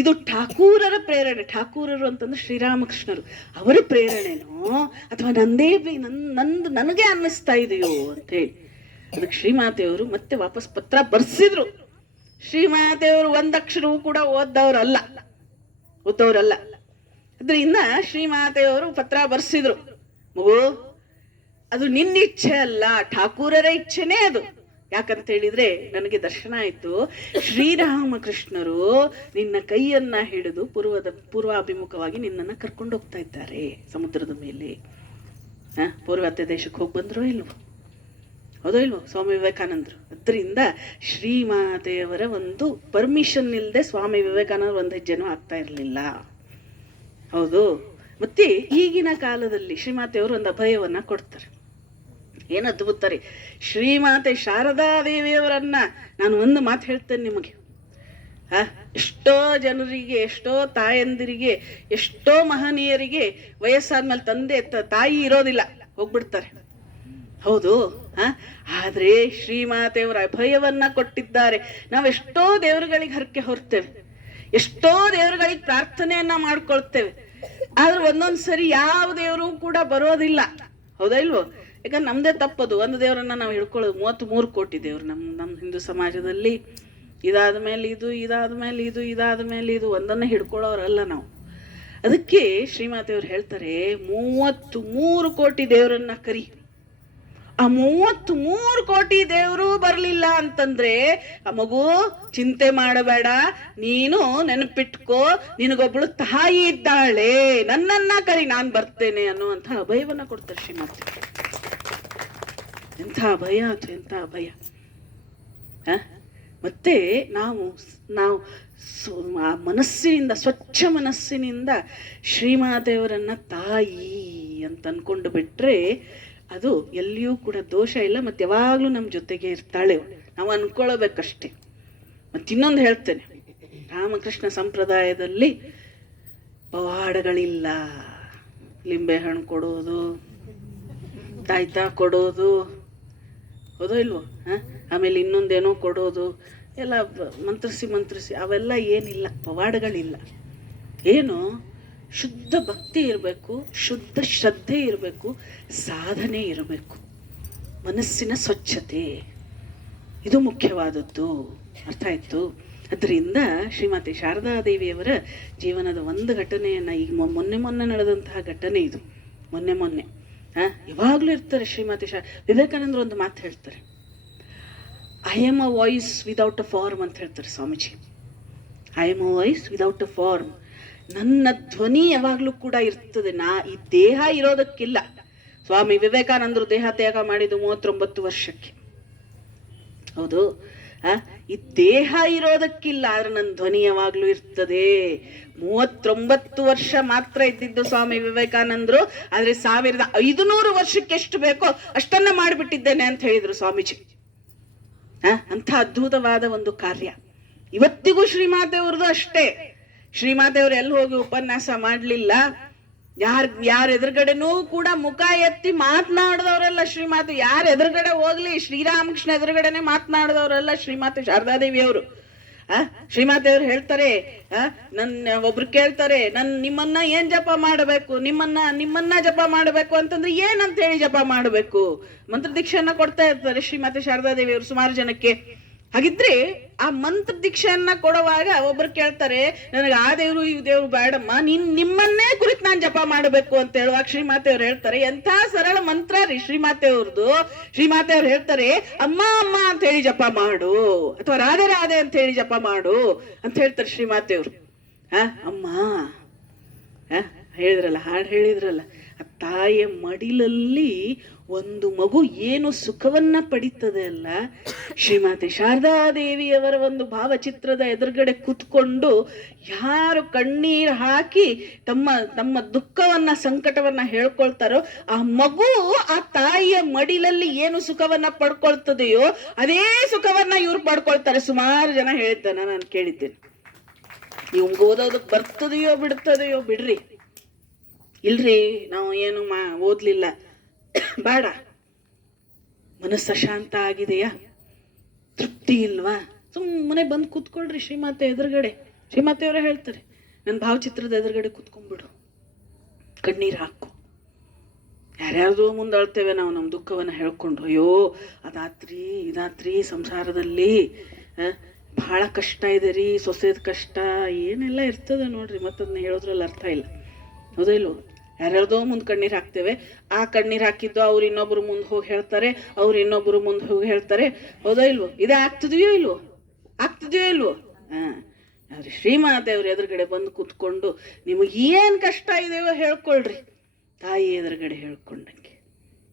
ಇದು ಠಾಕೂರರ ಪ್ರೇರಣೆ. ಠಾಕೂರರು ಅಂತಂದ್ರೆ ಶ್ರೀರಾಮಕೃಷ್ಣರು, ಅವರ ಪ್ರೇರಣೆನೋ ಅಥವಾ ನನಗೆ ಅನ್ನಿಸ್ತಾ ಇದೆಯೋ ಅಂತೇಳಿ ಅದಕ್ಕೆ ಶ್ರೀಮಾತೆಯವರು ಮತ್ತೆ ವಾಪಸ್ ಪತ್ರ ಬರ್ಸಿದ್ರು. ಶ್ರೀಮಾತೆಯವರು ಒಂದಕ್ಷರವೂ ಕೂಡ ಓದ್ದವರಲ್ಲ. ಅದರಿಂದ ಶ್ರೀಮಾತೆಯವರು ಪತ್ರ ಬರ್ಸಿದ್ರು, ಮಗು ಅದು ನಿನ್ನ ಇಚ್ಛೆ ಅಲ್ಲ, ಠಾಕೂರರ ಇಚ್ಛೆನೇ ಅದು. ಯಾಕಂತ ಹೇಳಿದ್ರೆ ನನಗೆ ದರ್ಶನ ಆಯ್ತು, ಶ್ರೀರಾಮಕೃಷ್ಣರು ನಿನ್ನ ಕೈಯನ್ನ ಹಿಡಿದು ಪೂರ್ವಾಭಿಮುಖವಾಗಿ ನಿನ್ನನ್ನು ಕರ್ಕೊಂಡು ಹೋಗ್ತಾ ಇದ್ದಾರೆ ಸಮುದ್ರದ ಮೇಲೆ. ಪೂರ್ವಾತ್ಯ ದೇಶಕ್ಕೆ ಹೋಗಿ ಬಂದ್ರೋ ಇಲ್ವೋ? ಹೌದೋ ಇಲ್ವೋ? ಸ್ವಾಮಿ ವಿವೇಕಾನಂದರು. ಅದರಿಂದ ಶ್ರೀಮಾತೆಯವರ ಒಂದು ಪರ್ಮಿಷನ್ ಇಲ್ಲದೆ ಸ್ವಾಮಿ ವಿವೇಕಾನಂದರು ಒಂದು ಹೆಜ್ಜೆನೂ ಆಗ್ತಾ ಇರಲಿಲ್ಲ, ಹೌದು. ಮತ್ತೆ ಈಗಿನ ಕಾಲದಲ್ಲಿ ಶ್ರೀಮಾತೆಯವರು ಒಂದು ಅಭಯವನ್ನ ಕೊಡ್ತಾರೆ. ಏನು ಅದ್ಭುತ ರೀ! ಶ್ರೀಮಾತೆ ಶಾರದಾದೇವಿಯವರನ್ನ ನಾನು ಒಂದು ಮಾತು ಹೇಳ್ತೇನೆ ನಿಮಗೆ. ಎಷ್ಟೋ ಜನರಿಗೆ, ಎಷ್ಟೋ ತಾಯಂದಿರಿಗೆ, ಎಷ್ಟೋ ಮಹನೀಯರಿಗೆ ವಯಸ್ಸಾದ್ಮೇಲೆ ತಂದೆ ತಾಯಿ ಇರೋದಿಲ್ಲ, ಹೋಗ್ಬಿಡ್ತಾರೆ, ಹೌದು. ಆದ್ರೆ ಶ್ರೀಮಾತೆಯವರ ಅಭಯವನ್ನ ಕೊಟ್ಟಿದ್ದಾರೆ. ನಾವೆಷ್ಟೋ ದೇವರುಗಳಿಗೆ ಹರಕೆ ಹೊರ್ತೇವೆ, ಎಷ್ಟೋ ದೇವರುಗಳಿಗೆ ಪ್ರಾರ್ಥನೆಯನ್ನ ಮಾಡ್ಕೊಳ್ತೇವೆ. ಆದ್ರೆ ಒಂದೊಂದ್ ಸರಿ ಯಾವ ದೇವರು ಕೂಡ ಬರೋದಿಲ್ಲ, ಹೌದಾ ಇಲ್ವೋ? ಯಾಕಂದ್ರೆ ನಮ್ದೇ ತಪ್ಪದು. ಒಂದು ದೇವರನ್ನ ನಾವು ಹಿಡ್ಕೊಳ್ಳೋದು. 33 ಕೋಟಿ ದೇವರು ನಮ್ಮ ಹಿಂದೂ ಸಮಾಜದಲ್ಲಿ. ಇದಾದ ಮೇಲೆ ಇದು ಒಂದನ್ನ ಹಿಡ್ಕೊಳ್ಳೋರಲ್ಲ ನಾವು. ಅದಕ್ಕೆ ಶ್ರೀಮಾತೆಯವರು ಹೇಳ್ತಾರೆ, 33 ಕೋಟಿ ದೇವರನ್ನ ಕರಿ. ಆ 33 ಕೋಟಿ ದೇವರು ಬರಲಿಲ್ಲ ಅಂತಂದ್ರೆ ಆ ಮಗು ಚಿಂತೆ ಮಾಡಬೇಡ, ನೀನು ನೆನಪಿಟ್ಕೋ, ನಿನಗೊಬ್ಳು ತಾಯಿ ಇದ್ದಾಳೆ, ನನ್ನನ್ನ ಕರಿ, ನಾನು ಬರ್ತೇನೆ ಅನ್ನುವಂಥ ಅಭಯವನ್ನ ಕೊಡ್ತಾರೆ ಶ್ರೀಮಾತೆ. ಎಂಥ ಅಭಯ ಅದು, ಎಂಥ ಅಭಯ! ಮತ್ತೆ ನಾವು ಆ ಮನಸ್ಸಿನಿಂದ, ಸ್ವಚ್ಛ ಮನಸ್ಸಿನಿಂದ ಶ್ರೀಮಾತೆಯವರನ್ನ ತಾಯಿ ಅಂತ ಅನ್ಕೊಂಡು ಬಿಟ್ರೆ ಅದು ಎಲ್ಲಿಯೂ ಕೂಡ ದೋಷ ಇಲ್ಲ. ಮತ್ತೆ ಯಾವಾಗ್ಲೂ ನಮ್ಮ ಜೊತೆಗೆ ಇರ್ತಾಳೆ, ನಾವು ಅನ್ಕೊಳ್ಬೇಕಷ್ಟೆ. ಮತ್ತೆ ಇನ್ನೊಂದು ಹೇಳ್ತೇನೆ, ರಾಮಕೃಷ್ಣ ಸಂಪ್ರದಾಯದಲ್ಲಿ ಪವಾಡಗಳಿಲ್ಲ. ಲಿಂಬೆ ಹಣ್ಣು ಕೊಡೋದು, ತಾಯ್ತಾ ಕೊಡೋದು, ಹೌದೋ ಇಲ್ವೋ? ಆಮೇಲೆ ಇನ್ನೊಂದೇನೋ ಕೊಡೋದು, ಎಲ್ಲ ಮಂತ್ರಿಸಿ ಅವೆಲ್ಲ ಏನಿಲ್ಲ, ಪವಾಡಗಳಿಲ್ಲ. ಏನು? ಶುದ್ಧ ಭಕ್ತಿ ಇರಬೇಕು, ಶುದ್ಧ ಶ್ರದ್ಧೆ ಇರಬೇಕು, ಸಾಧನೆ ಇರಬೇಕು. ಮನಸ್ಸಿನ ಸ್ವಚ್ಛತೆ, ಇದು ಮುಖ್ಯವಾದದ್ದು. ಅರ್ಥ ಆಯ್ತು? ಅದರಿಂದ ಶ್ರೀಮತಿ ಶಾರದಾದೇವಿಯವರ ಜೀವನದ ಒಂದು ಘಟನೆಯನ್ನು, ಈಗ ಮೊನ್ನೆ ನಡೆದಂತಹ ಘಟನೆ ಇದು, ಮೊನ್ನೆ ಯಾವಾಗಲೂ ಇರ್ತಾರೆ ಶ್ರೀಮತಿ ವಿವೇಕಾನಂದರು ಒಂದು ಮಾತು ಹೇಳ್ತಾರೆ, I am a voice without a form ಅಂತ ಹೇಳ್ತಾರೆ Swamiji. I am a voice without a form. ನನ್ನ ಧ್ವನಿ ಯಾವಾಗಲೂ ಕೂಡ ಇರ್ತದೆ, ಈ ದೇಹ ಇರೋದಕ್ಕಿಲ್ಲ. ಸ್ವಾಮಿ ವಿವೇಕಾನಂದರು ದೇಹ ತ್ಯಾಗ ಮಾಡಿದ್ದು 39 ವರ್ಷಕ್ಕೆ. ಹೌದು, ಈ ದೇಹ ಇರೋದಕ್ಕಿಲ್ಲ, ಆದ್ರೆ ನನ್ನ ಧ್ವನಿ ಯಾವಾಗ್ಲೂ ಇರ್ತದೆ. 39 ವರ್ಷ ಮಾತ್ರ ಇದ್ದಿದ್ದು ಸ್ವಾಮಿ ವಿವೇಕಾನಂದರು, ಆದ್ರೆ 1500 ವರ್ಷಕ್ಕೆ ಎಷ್ಟು ಬೇಕೋ ಅಷ್ಟನ್ನ ಮಾಡಿಬಿಟ್ಟಿದ್ದೇನೆ ಅಂತ ಹೇಳಿದ್ರು ಸ್ವಾಮೀಜಿ. ಅಂಥ ಅದ್ಭುತವಾದ ಒಂದು ಕಾರ್ಯ. ಇವತ್ತಿಗೂ ಶ್ರೀಮಾತೆಯವ್ರದ್ದು ಅಷ್ಟೇ. ಶ್ರೀಮಾತೆಯವರು ಎಲ್ಲಿ ಹೋಗಿ ಉಪನ್ಯಾಸ ಮಾಡ್ಲಿಲ್ಲ, ಯಾರ ಎದುರುಗಡೆನೂ ಕೂಡ ಮುಖ ಎತ್ತಿ ಮಾತನಾಡಿದವರೆಲ್ಲ ಶ್ರೀಮಾತೆ. ಯಾರ ಎದುರುಗಡೆ ಹೋಗ್ಲಿ, ಶ್ರೀರಾಮಕೃಷ್ಣ ಎದುರುಗಡೆನೆ ಮಾತನಾಡಿದವರೆಲ್ಲ ಶ್ರೀಮಾತೆ ಶಾರದಾದೇವಿಯವರು. ಶ್ರೀಮಾತೆಯವರು ಹೇಳ್ತಾರೆ, ಒಬ್ರು ಕೇಳ್ತಾರೆ, ನಿಮ್ಮನ್ನ ಏನ್ ಜಪ ಮಾಡಬೇಕು, ನಿಮ್ಮನ್ನ ಜಪ ಮಾಡಬೇಕು ಅಂತಂದ್ರೆ ಏನಂತ ಹೇಳಿ ಜಪ ಮಾಡಬೇಕು, ಮಂತ್ರ ದೀಕ್ಷೆಯನ್ನ ಕೊಡ್ತಾ ಇರ್ತಾರೆ ಶ್ರೀಮಾತೆ ಶಾರದಾದೇವಿಯವರು ಸುಮಾರು ಜನಕ್ಕೆ. ಹಾಗಿದ್ರೆ ಆ ಮಂತ್ರ ದೀಕ್ಷೆಯನ್ನ ಕೊಡುವಾಗ ಒಬ್ರು ಕೇಳ್ತಾರೆ, ನನಗೆ ಆ ದೇವ್ರು ಈ ದೇವ್ರು ಬೇಡಮ್ಮ, ನಿಮ್ಮನ್ನೇ ಕುರಿತು ನಾನು ಜಪ ಮಾಡಬೇಕು ಅಂತ ಹೇಳುವಾಗ ಶ್ರೀಮಾತೆಯವ್ರು ಹೇಳ್ತಾರೆ, ಎಂಥ ಸರಳ ಮಂತ್ರ ರೀ ಶ್ರೀಮಾತೆಯವ್ರದ್ದು. ಶ್ರೀಮಾತೆಯವ್ರು ಹೇಳ್ತಾರೆ, ಅಮ್ಮ ಅಮ್ಮ ಅಂತ ಹೇಳಿ ಜಪ ಮಾಡು, ಅಥವಾ ರಾಧೆ ರಾಧೆ ಅಂತ ಹೇಳಿ ಜಪ ಮಾಡು ಅಂತ ಹೇಳ್ತಾರೆ ಶ್ರೀಮಾತೆಯವರು. ಅಮ್ಮ ಹೇಳಿದ್ರಲ್ಲ, ಹಾಡು ಹೇಳಿದ್ರಲ್ಲ, ಆ ತಾಯಿಯ ಮಡಿಲಲ್ಲಿ ಒಂದು ಮಗು ಏನು ಸುಖವನ್ನ ಪಡಿತದೆ ಅಲ್ಲ. ಶ್ರೀಮಾತೆ ಶಾರದಾದೇವಿಯವರ ಒಂದು ಭಾವಚಿತ್ರದ ಎದುರುಗಡೆ ಕೂತ್ಕೊಂಡು ಯಾರು ಕಣ್ಣೀರು ಹಾಕಿ ತಮ್ಮ ದುಃಖವನ್ನ ಸಂಕಟವನ್ನ ಹೇಳ್ಕೊಳ್ತಾರೋ, ಆ ಮಗು ಆ ತಾಯಿಯ ಮಡಿಲಲ್ಲಿ ಏನು ಸುಖವನ್ನ ಪಡ್ಕೊಳ್ತದೆಯೋ ಅದೇ ಸುಖವನ್ನ ಇವ್ರು ಪಡ್ಕೊಳ್ತಾರೆ. ಸುಮಾರು ಜನ ಹೇಳಿದ್ದಾನ, ನಾನು ಕೇಳಿದ್ದೇನೆ. ಇವಂಗ ಓದೋದಕ್ ಬರ್ತದೆಯೋ ಬಿಡ್ತದೆಯೋ ಬಿಡ್ರಿ, ಇಲ್ರಿ ನಾವು ಏನು ಓದ್ಲಿಲ್ಲ ಬೇಡ, ಮನಸ್ಸು ಶಾಂತ ಆಗಿದೆಯಾ, ತೃಪ್ತಿ ಇಲ್ವಾ, ಸುಮ್ಮನೆ ಬಂದು ಕೂತ್ಕೊಳ್ರಿ ಶ್ರೀಮಾತೆ ಎದುರುಗಡೆ. ಶ್ರೀಮಾತೆಯವರೇ ಹೇಳ್ತಾರೆ, ನನ್ನ ಭಾವಚಿತ್ರದ ಎದುರುಗಡೆ ಕೂತ್ಕೊಂಡ್ಬಿಡು, ಕಣ್ಣೀರು ಹಾಕು. ಯಾರ್ಯಾರ್ದೋ ಮುಂದೆ ಅಳ್ತೇವೆ ನಾವು ನಮ್ಮ ದುಃಖವನ್ನ ಹೇಳ್ಕೊಂಡು, ಅಯ್ಯೋ ಅದಾತ್ರಿ ಇದಾತ್ರಿ, ಸಂಸಾರದಲ್ಲಿ ಬಹಳ ಕಷ್ಟ ಇದೆ ರೀ, ಸೊಸೆದ ಕಷ್ಟ ಏನೆಲ್ಲ ಇರ್ತದೆ ನೋಡ್ರಿ, ಮತ್ತದನ್ನ ಹೇಳೋದ್ರಲ್ಲಿ ಅರ್ಥ ಇಲ್ಲ. ಹೌದಾ ಇಲ್ವೋ? ಯಾರ್ಯಾರ್ದೋ ಮುಂದೆ ಕಣ್ಣೀರು ಹಾಕ್ತೇವೆ, ಆ ಕಣ್ಣೀರು ಹಾಕಿದ್ದು ಅವ್ರು ಇನ್ನೊಬ್ರು ಮುಂದೆ ಹೋಗಿ ಹೇಳ್ತಾರೆ, ಅವ್ರು ಇನ್ನೊಬ್ರು ಮುಂದೆ ಹೋಗಿ ಹೇಳ್ತಾರೆ. ಹೌದಾ ಇಲ್ವೋ? ಇದೇ ಆಗ್ತಿದೆಯೋ ಇಲ್ವೋ? ಆದ್ರೆ ಶ್ರೀಮಾತೆಯವ್ರ ಎದುರುಗಡೆ ಬಂದು ಕೂತ್ಕೊಂಡು ನಿಮಗೆ ಏನು ಕಷ್ಟ ಇದೆಯೋ ಹೇಳ್ಕೊಳ್ರಿ, ತಾಯಿ ಎದುರುಗಡೆ ಹೇಳ್ಕೊಂಡಂಗೆ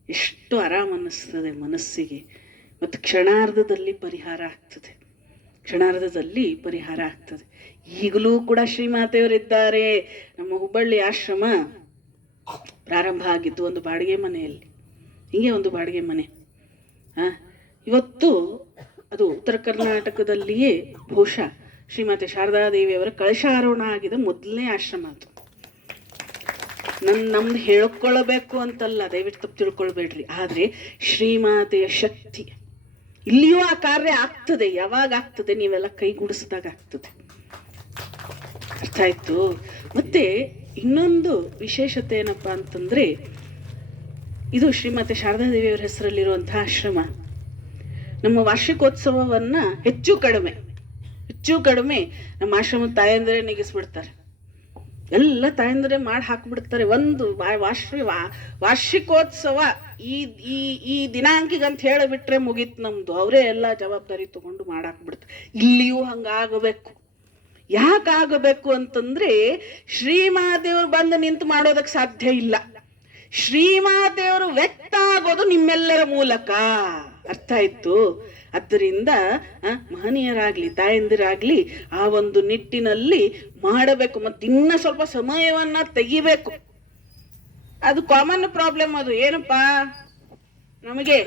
ಎಷ್ಟು ಆರಾಮ ಅನ್ನಿಸ್ತದೆ ಮನಸ್ಸಿಗೆ. ಮತ್ತು ಕ್ಷಣಾರ್ಧದಲ್ಲಿ ಪರಿಹಾರ ಆಗ್ತದೆ. ಈಗಲೂ ಕೂಡ ಶ್ರೀಮಾತೆಯವರಿದ್ದಾರೆ. ನಮ್ಮ ಹುಬ್ಬಳ್ಳಿ ಆಶ್ರಮ ಪ್ರಾರಂಭ ಆಗಿದ್ದು ಒಂದು ಬಾಡಿಗೆ ಮನೆಯಲ್ಲಿ, ಹಿಂಗೆ ಒಂದು ಬಾಡಿಗೆ ಮನೆ. ಇವತ್ತು ಅದು ಉತ್ತರ ಕರ್ನಾಟಕದಲ್ಲಿಯೇ ಬಹುಶಃ ಶ್ರೀಮಾತೆ ಶಾರದಾದೇವಿಯವರ ಕಳಶಾರೋಹಣ ಆಗಿದ ಮೊದಲನೇ ಆಶ್ರಮ ಅದು. ನಮ್ದು ಹೇಳ್ಕೊಳ್ಬೇಕು ಅಂತಲ್ಲ, ದಯವಿಟ್ಟು ತಪ್ಪು ತಿಳ್ಕೊಳ್ಬೇಡ್ರಿ. ಆದರೆ ಶ್ರೀಮಾತೆಯ ಶಕ್ತಿ ಇಲ್ಲಿಯೂ ಆ ಕಾರ್ಯ ಆಗ್ತದೆ. ಯಾವಾಗ ಆಗ್ತದೆ? ನೀವೆಲ್ಲ ಕೈಗೂಡಿಸಿದಾಗ ಆಗ್ತದೆ. ಅರ್ಥ ಆಯ್ತು? ಮತ್ತೆ ಇನ್ನೊಂದು ವಿಶೇಷತೆ ಏನಪ್ಪಾ ಅಂತಂದ್ರೆ, ಇದು ಶ್ರೀಮತಿ ಶಾರದಾದೇವಿಯವರ ಹೆಸರಲ್ಲಿರುವಂತಹ ಆಶ್ರಮ. ನಮ್ಮ ವಾರ್ಷಿಕೋತ್ಸವವನ್ನ ಹೆಚ್ಚು ಕಡಿಮೆ ನಮ್ಮ ಆಶ್ರಮದ ತಾಯಂದ್ರೆ ನೆಗಿಸ್ಬಿಡ್ತಾರೆ. ಎಲ್ಲ ತಾಯಂದ್ರೆ ಮಾಡಿ ಹಾಕ್ಬಿಡ್ತಾರೆ. ಒಂದು ವಾರ್ಷಿಕೋತ್ಸವ ಈ ದಿನಾಂಕಿಗೆ ಅಂತ ಹೇಳಿಬಿಟ್ರೆ ಮುಗೀತು ನಮ್ದು. ಅವರೇ ಎಲ್ಲ ಜವಾಬ್ದಾರಿ ತಗೊಂಡು ಮಾಡಾಕ್ಬಿಡ್ತಾರೆ. ಇಲ್ಲಿಯೂ ಹಂಗಾಗಬೇಕು. ಯಾಕಾಗಬೇಕು ಅಂತಂದ್ರೆ, ಶ್ರೀಮಾತೆಯವರು ಬಂದು ನಿಂತು ಮಾಡೋದಕ್ಕೆ ಸಾಧ್ಯ ಇಲ್ಲ. ಶ್ರೀಮಾತೆಯವರು ವ್ಯಕ್ತ ಆಗೋದು ನಿಮ್ಮೆಲ್ಲರ ಮೂಲಕ. ಅರ್ಥ ಆಯ್ತು? ಆದ್ದರಿಂದ ಮಹನೀಯರಾಗ್ಲಿ ತಾಯಂದಿರಾಗ್ಲಿ ಆ ಒಂದು ನಿಟ್ಟಿನಲ್ಲಿ ಮಾಡಬೇಕು. ಮತ್ತೆ ಇನ್ನ ಸ್ವಲ್ಪ ಸಮಯವನ್ನ ತೆಗಿಬೇಕು. ಅದು ಕಾಮನ್ ಪ್ರಾಬ್ಲಮ್. ಅದು ಏನಪ್ಪಾ, ನಮಗೆ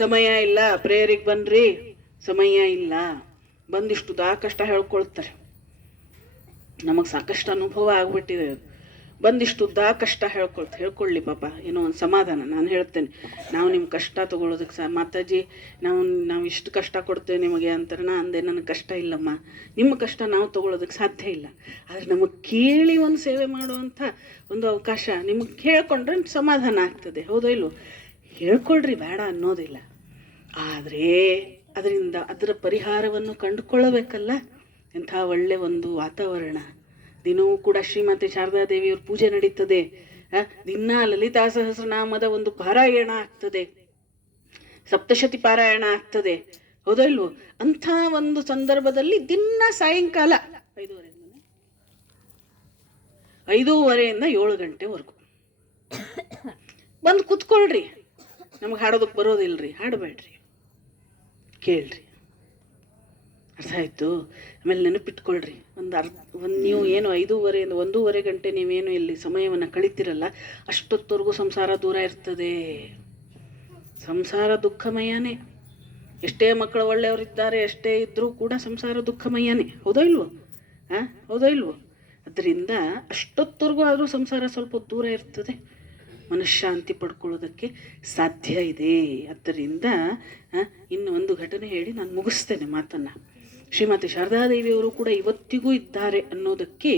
ಸಮಯ ಇಲ್ಲ, ಪ್ರೇಯರಿಗೆ ಬನ್ರಿ, ಸಮಯ ಇಲ್ಲ, ಬಂದಿಷ್ಟು ಕಷ್ಟ ಹೇಳ್ಕೊಳ್ತಾರೆ. ನಮಗೆ ಸಾಕಷ್ಟು ಅನುಭವ ಆಗ್ಬಿಟ್ಟಿದೆ. ಬಂದಿಷ್ಟು ಕಷ್ಟ ಹೇಳ್ಕೊಳ್ಳಿ ಪಾಪ, ಏನೋ ಒಂದು ಸಮಾಧಾನ. ನಾನು ಹೇಳ್ತೇನೆ, ನಾವು ನಿಮ್ಮ ಕಷ್ಟ ತಗೊಳ್ಳೋದಕ್ಕೆ ಮಾತಾಜಿ ನಾವು ಇಷ್ಟು ಕಷ್ಟ ಕೊಡ್ತೇವೆ ನಿಮಗೆ ಅಂತಾರೆ. ನಾ ಅಂದೆ, ನನಗೆ ಕಷ್ಟ ಇಲ್ಲಮ್ಮ, ನಿಮ್ಮ ಕಷ್ಟ ನಾವು ತಗೊಳ್ಳೋದಕ್ಕೆ ಸಾಧ್ಯ ಇಲ್ಲ. ಆದರೆ ನಮಗೆ ಕೇಳಿ ಒಂದು ಸೇವೆ ಮಾಡುವಂಥ ಒಂದು ಅವಕಾಶ ನಿಮಗೆ ಹೇಳ್ಕೊಂಡ್ರೆ ಸಮಾಧಾನ ಆಗ್ತದೆ. ಹೌದೋ ಇಲ್ವೋ? ಹೇಳ್ಕೊಳ್ರಿ, ಬೇಡ ಅನ್ನೋದಿಲ್ಲ. ಆದರೆ ಅದರ ಪರಿಹಾರವನ್ನು ಕಂಡುಕೊಳ್ಳಬೇಕಲ್ಲ. ಎಂಥ ಒಳ್ಳೆ ಒಂದು ವಾತಾವರಣ. ದಿನವೂ ಕೂಡ ಶ್ರೀಮತಿ ಶಾರದಾದೇವಿಯವ್ರ ಪೂಜೆ ನಡೀತದೆ. ದಿನ ಲಲಿತಾ ಸಹಸ್ರನಾಮದ ಒಂದು ಪಾರಾಯಣ ಆಗ್ತದೆ, ಸಪ್ತಶತಿ ಪಾರಾಯಣ ಆಗ್ತದೆ, ಹೌದೋ ಇಲ್ವೋ? ಅಂಥ ಒಂದು ಸಂದರ್ಭದಲ್ಲಿ ದಿನ ಸಾಯಂಕಾಲ 5:30ಇಂದ 7 ಗಂಟೆವರೆಗೂ ಬಂದು ಕೂತ್ಕೊಳ್ರಿ. ನಮ್ಗೆ ಹಾಡೋದಕ್ಕೆ ಬರೋದಿಲ್ರಿ, ಹಾಡಬೇಡ್ರಿ, ಕೇಳ್ರಿ. ಅರ್ಥ ಆಯ್ತು? ಆಮೇಲೆ ನೆನಪಿಟ್ಕೊಳ್ರಿ, ನೀವು ಏನು 5:30ಇಂದ 1:30 ಗಂಟೆ ನೀವೇನು ಇಲ್ಲಿ ಸಮಯವನ್ನು ಕಳಿತೀರಲ್ಲ, ಅಷ್ಟೊತ್ತವರೆಗೂ ಸಂಸಾರ ದೂರ ಇರ್ತದೆ. ಸಂಸಾರ ದುಃಖಮಯನೇ. ಎಷ್ಟೇ ಮಕ್ಕಳು ಒಳ್ಳೆಯವರಿದ್ದಾರೆ, ಎಷ್ಟೇ ಇದ್ರೂ ಕೂಡ ಸಂಸಾರ ದುಃಖಮಯನೇ. ಹೌದೋ ಇಲ್ವೋ? ಹೌದೋ ಇಲ್ವೋ? ಅದರಿಂದ ಅಷ್ಟೊತ್ತವರೆಗೂ ಆದರೂ ಸಂಸಾರ ಸ್ವಲ್ಪ ದೂರ ಇರ್ತದೆ, ಮನಃಶಾಂತಿ ಪಡ್ಕೊಳ್ಳೋದಕ್ಕೆ ಸಾಧ್ಯ ಇದೆ. ಆದ್ದರಿಂದ ಇನ್ನು ಒಂದು ಘಟನೆ ಹೇಳಿ ನಾನು ಮುಗಿಸ್ತೇನೆ ಮಾತನ್ನು. ಶ್ರೀಮತಿ ಶಾರದಾದೇವಿಯವರು ಕೂಡ ಇವತ್ತಿಗೂ ಇದ್ದಾರೆ ಅನ್ನೋದಕ್ಕೆ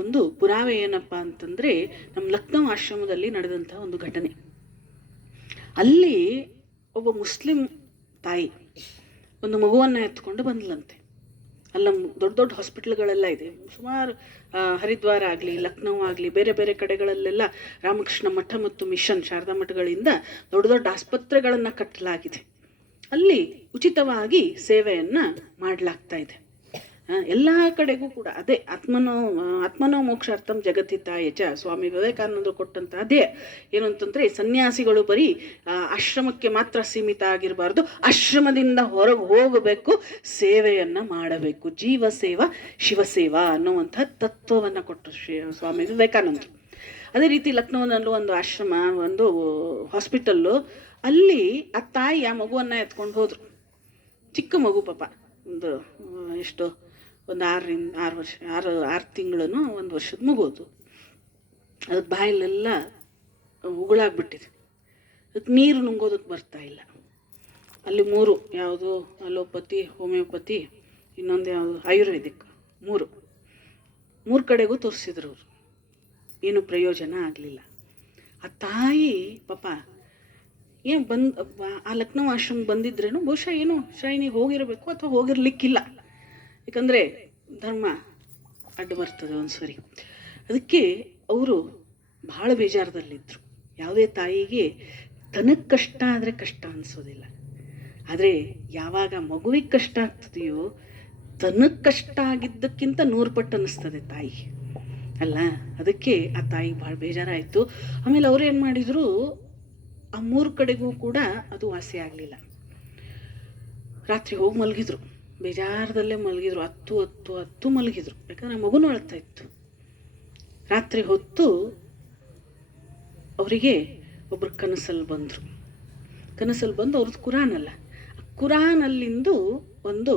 ಒಂದು ಪುರಾವೆ ಏನಪ್ಪ ಅಂತಂದರೆ, ನಮ್ಮ ಲಕ್ನೋ ಆಶ್ರಮದಲ್ಲಿ ನಡೆದಂಥ ಒಂದು ಘಟನೆ. ಅಲ್ಲಿ ಒಬ್ಬ ಮುಸ್ಲಿಂ ತಾಯಿ ಒಂದು ಮಗುವನ್ನು ಎತ್ಕೊಂಡು ಬಂದ್ಲಂತೆ. ಅಲ್ಲ, ದೊಡ್ಡ ದೊಡ್ಡ ಹಾಸ್ಪಿಟ್ಲ್ಗಳೆಲ್ಲ ಇದೆ ಸುಮಾರು. ಹರಿದ್ವಾರ ಆಗಲಿ, ಲಕ್ನೋ ಆಗಲಿ, ಬೇರೆ ಬೇರೆ ಕಡೆಗಳಲ್ಲೆಲ್ಲ ರಾಮಕೃಷ್ಣ ಮಠ ಮತ್ತು ಮಿಷನ್ ಶಾರದಾ ಮಠಗಳಿಂದ ದೊಡ್ಡ ದೊಡ್ಡ ಆಸ್ಪತ್ರೆಗಳನ್ನು ಕಟ್ಟಲಾಗಿದೆ. ಅಲ್ಲಿ ಉಚಿತವಾಗಿ ಸೇವೆಯನ್ನು ಮಾಡಲಾಗ್ತಾ ಇದೆ. ಎಲ್ಲ ಕಡೆಗೂ ಕೂಡ ಅದೇ ಆತ್ಮನೋ ಮೋಕ್ಷಾರ್ಥಂ ಜಗತ್ತಿತಾಯ ಚ ಸ್ವಾಮಿ ವಿವೇಕಾನಂದರು ಕೊಟ್ಟಂತ ಅದೇ. ಏನು ಅಂತಂದರೆ, ಸನ್ಯಾಸಿಗಳು ಬರೀ ಆಶ್ರಮಕ್ಕೆ ಮಾತ್ರ ಸೀಮಿತ ಆಗಿರಬಾರ್ದು, ಆಶ್ರಮದಿಂದ ಹೊರಗೆ ಹೋಗಬೇಕು, ಸೇವೆಯನ್ನು ಮಾಡಬೇಕು. ಜೀವ ಸೇವಾ ಶಿವಸೇವಾ ಅನ್ನುವಂಥ ತತ್ವವನ್ನು ಕೊಟ್ಟರು ಸ್ವಾಮಿ ವಿವೇಕಾನಂದರು. ಅದೇ ರೀತಿ ಲಕ್ನೋನಲ್ಲೂ ಒಂದು ಆಶ್ರಮ, ಒಂದು ಹಾಸ್ಪಿಟಲ್ಲು. ಅಲ್ಲಿ ಆ ತಾಯಿ ಆ ಮಗುವನ್ನು ಎತ್ಕೊಂಡು ಹೋದರು. ಚಿಕ್ಕ ಮಗು ಪಾಪ, ಒಂದು 6 ತಿಂಗಳು 1 ವರ್ಷದ ಮಗುವುದು. ಅದು ಬಾಯಲ್ಲೆಲ್ಲ ಉಗುಳಾಗ್ಬಿಟ್ಟಿದೆ. ಅದಕ್ಕೆ ನೀರು ನುಂಗೋದಕ್ಕೆ ಬರ್ತಾ ಇಲ್ಲ. ಅಲ್ಲಿ 3 ಯಾವುದು ಅಲೋಪತಿ, ಹೋಮಿಯೋಪತಿ, ಇನ್ನೊಂದು ಯಾವುದು ಆಯುರ್ವೇದಿಕ್, 3 ಕಡೆಗೂ ತೋರಿಸಿದ್ರು ಅವರು. ಏನು ಪ್ರಯೋಜನ ಆಗಲಿಲ್ಲ. ಆ ತಾಯಿ ಪಾಪ ಏನು ಆ ಲಕ್ನೋ ಆಶ್ರಮ ಬಂದಿದ್ರೇನು ಬಹುಶಃ ಏನು ಶಾಯಿನಿ ಹೋಗಿರಬೇಕು ಅಥವಾ ಹೋಗಿರ್ಲಿಕ್ಕಿಲ್ಲ. ಯಾಕಂದರೆ ಧರ್ಮ ಅಡ್ಡ ಬರ್ತದೆ ಒಂದ್ಸರಿ. ಅದಕ್ಕೆ ಅವರು ಭಾಳ ಬೇಜಾರದಲ್ಲಿದ್ದರು. ಯಾವುದೇ ತಾಯಿಗೆ ತನಗೆ ಕಷ್ಟ ಆದರೆ ಕಷ್ಟ ಅನಿಸೋದಿಲ್ಲ, ಆದರೆ ಯಾವಾಗ ಮಗುವಿಗೆ ಕಷ್ಟ ಆಗ್ತದೆಯೋ ತನಗೆ ಕಷ್ಟ ಆಗಿದ್ದಕ್ಕಿಂತ 100 ಪಟ್ಟು ಅನ್ನಿಸ್ತದೆ ತಾಯಿ ಅಲ್ಲ. ಅದಕ್ಕೆ ಆ ತಾಯಿಗೆ ಭಾಳ ಬೇಜಾರಾಯಿತು. ಆಮೇಲೆ ಅವ್ರು ಏನು ಮಾಡಿದರು, ಆ 3 ಕಡೆಗೂ ಕೂಡ ಅದು ವಾಸಿ ಆಗಲಿಲ್ಲ. ರಾತ್ರಿ ಹೋಗಿ ಮಲಗಿದ್ರು, ಬೇಜಾರದಲ್ಲೇ ಮಲಗಿದ್ರು. 10 ಮಲಗಿದ್ರು. ಯಾಕಂದರೆ ಆ ಮಗುನೂ ಅಳ್ತಾ ಇತ್ತು. ರಾತ್ರಿ ಹೊತ್ತು ಅವರಿಗೆ ಒಬ್ಬರು ಕನಸಲ್ಲಿ ಬಂದು ಅವ್ರದ್ದು ಕುರಾನ್ ಅಲ್ಲ, ಕುರಾನಲ್ಲಿಂದು ಒಂದು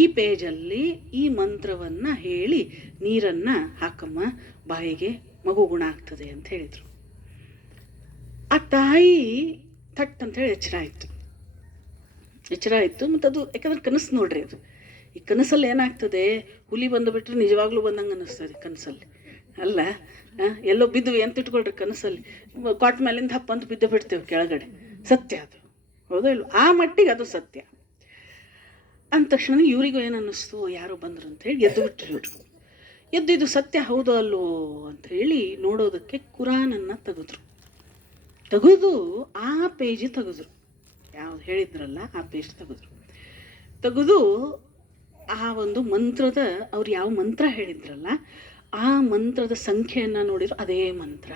ಈ ಪೇಜಲ್ಲಿ ಈ ಮಂತ್ರವನ್ನು ಹೇಳಿ ನೀರನ್ನು ಹಾಕಮ್ಮ ಬಾಯಿಗೆ, ಮಗು ಗುಣ ಆಗ್ತದೆ ಅಂತ ಹೇಳಿದರು. ಆ ತಾಯಿ ಥಟ್ ಅಂತೇಳಿ ಎಚ್ಚರ ಆಯಿತು. ಮತ್ತು ಅದು ಯಾಕಂದ್ರೆ ಕನಸು ನೋಡ್ರಿ, ಅದು ಈ ಕನಸಲ್ಲಿ ಏನಾಗ್ತದೆ, ಹುಲಿ ಬಂದುಬಿಟ್ರೆ ನಿಜವಾಗ್ಲೂ ಬಂದಂಗೆ ಅನ್ನಿಸ್ತದೆ ಕನಸಲ್ಲಿ ಅಲ್ಲ. ಎಲ್ಲೋ ಬಿದ್ದುವಿ ಅಂತ ಇಟ್ಕೊಳ್ರಿ, ಕನಸಲ್ಲಿ ಕಾಟ್ ಮೇಲಿಂದ ಹಪ್ಪ ಅಂತ ಬಿದ್ದು ಬಿಡ್ತೇವೆ ಕೆಳಗಡೆ. ಸತ್ಯ ಅದು, ಹೌದೋ ಇಲ್ವೋ? ಆ ಮಟ್ಟಿಗೆ ಅದು ಸತ್ಯ. ಅಂದ ತಕ್ಷಣ ಇವರಿಗೂ ಏನು ಅನ್ನಿಸ್ತು, ಯಾರೋ ಬಂದರು ಅಂಥೇಳಿ ಎದ್ದು ಬಿಟ್ರು ಇವರು. ಎದ್ದು ಇದು ಸತ್ಯ ಹೌದೋ ಅಲ್ಲೋ ಅಂಥೇಳಿ ನೋಡೋದಕ್ಕೆ ಕುರಾನನ್ನು ತೆಗೆದು ಆ ಪೇಜ್ ತೆಗೆದ್ರು. ಯಾವ್ದು ಹೇಳಿದ್ರಲ್ಲ ಆ ಪೇಜ್ ತೆಗೆದು ಆ ಒಂದು ಮಂತ್ರದ, ಅವ್ರು ಯಾವ ಮಂತ್ರ ಹೇಳಿದ್ರಲ್ಲ ಆ ಮಂತ್ರದ ಸಂಖ್ಯೆಯನ್ನು ನೋಡಿದ್ರು. ಅದೇ ಮಂತ್ರ